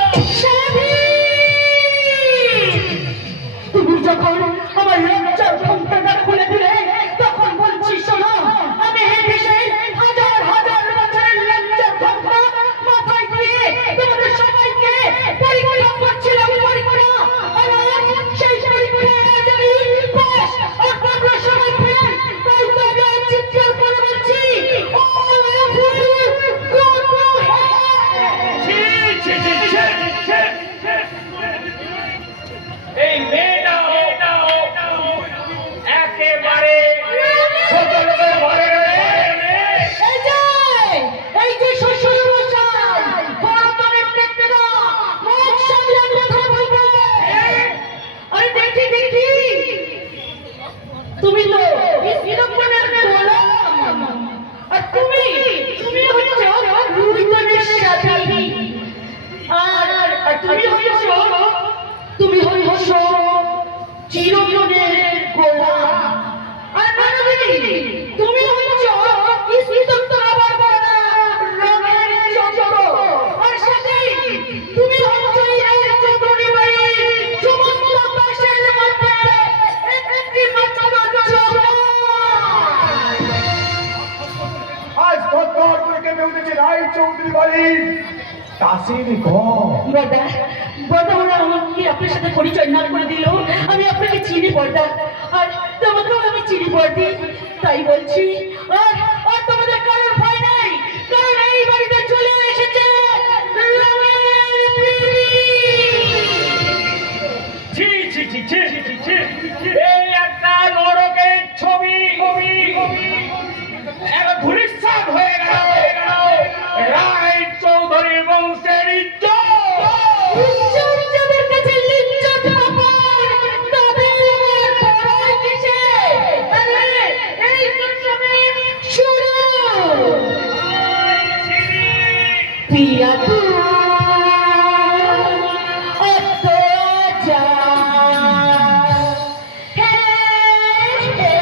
তুমি যখন আমার লজ্জার ঘোমটাটা খুলে দিলে তখন বলছি শোনো, আমি এই দেশের হাজার হাজার বছরের লজ্জার ঘোমটা মাথায় দিয়ে তোমাদের সবাইকে পরীক্ষা করছিলাম, পরীক্ষা। আর আজ সেই পরীক্ষায় আজ আমি পাস, আর তোমরা সবাই ফেল। তাই তো আমি আজ চিৎকার করে বলছি, ও ছি, ছি, ছি, ছি, ছি, ছি। এই মেয়েটা একেবারে ছোট লোকের ঘরের মেয়ে। এই যে শ্বশুর মশাই, বড়দের দেখতে না, মুখ সামলে কথা বলবে। আরে দেখি তুমি তো ইসলামের গোলাম, আর তুমি হচ্ছে রুহিনের সাথী, আর তুমি হচ্ছ চিরদিনের গোলাম। আর মানবী, তুমি হচ্ছ ইসলামের আবার বড় রঙের চন্দ্র। আর সাথে তুমি হচ্ছ এই চন্দ্রের বাড়ি সমস্ত পাশের মধ্যে একটি মাত্র চন্দ্র। আজ ভদ্র করে কেঁপে উঠেছে রায় চৌধুরী বাড়ির তাসির ঘর। বর্দা আমাকে আপনার সাথে পরিচয় না করে দিল, আমি আপনাকে চিনি বর্দা, আর তোমাকেও আমি চিনি বর্দি। তাই বলছি, আর তোমাদের কারোর ভয় নাই, কারণ এই বাড়িতে চলে এসেছে রঙের পিড়ি। ছি, ছি, ছি, ছি, ছি, ছি, ছি। এই একটা নরকের ছবি একটা ধূলিসাৎ হয়ে গেল রায় চৌধুরী বংশের ইজ্জত। ইজ্জতের কাছে লিজ্জত পাবার, তাদের আর ভয় কিসে? আরে এই সংগ্রামে শুরু। পিয়া তু অত্যাচার, হে হে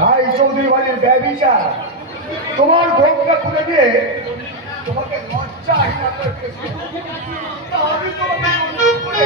রায় চৌধুরী বাড়ির ব্যভিচার, তোমার ঘোমটা খুলে দিয়ে তোমাকে লজ্জাহীন করে দিয়েছিল। তা আমি তোমাকে নতুন করে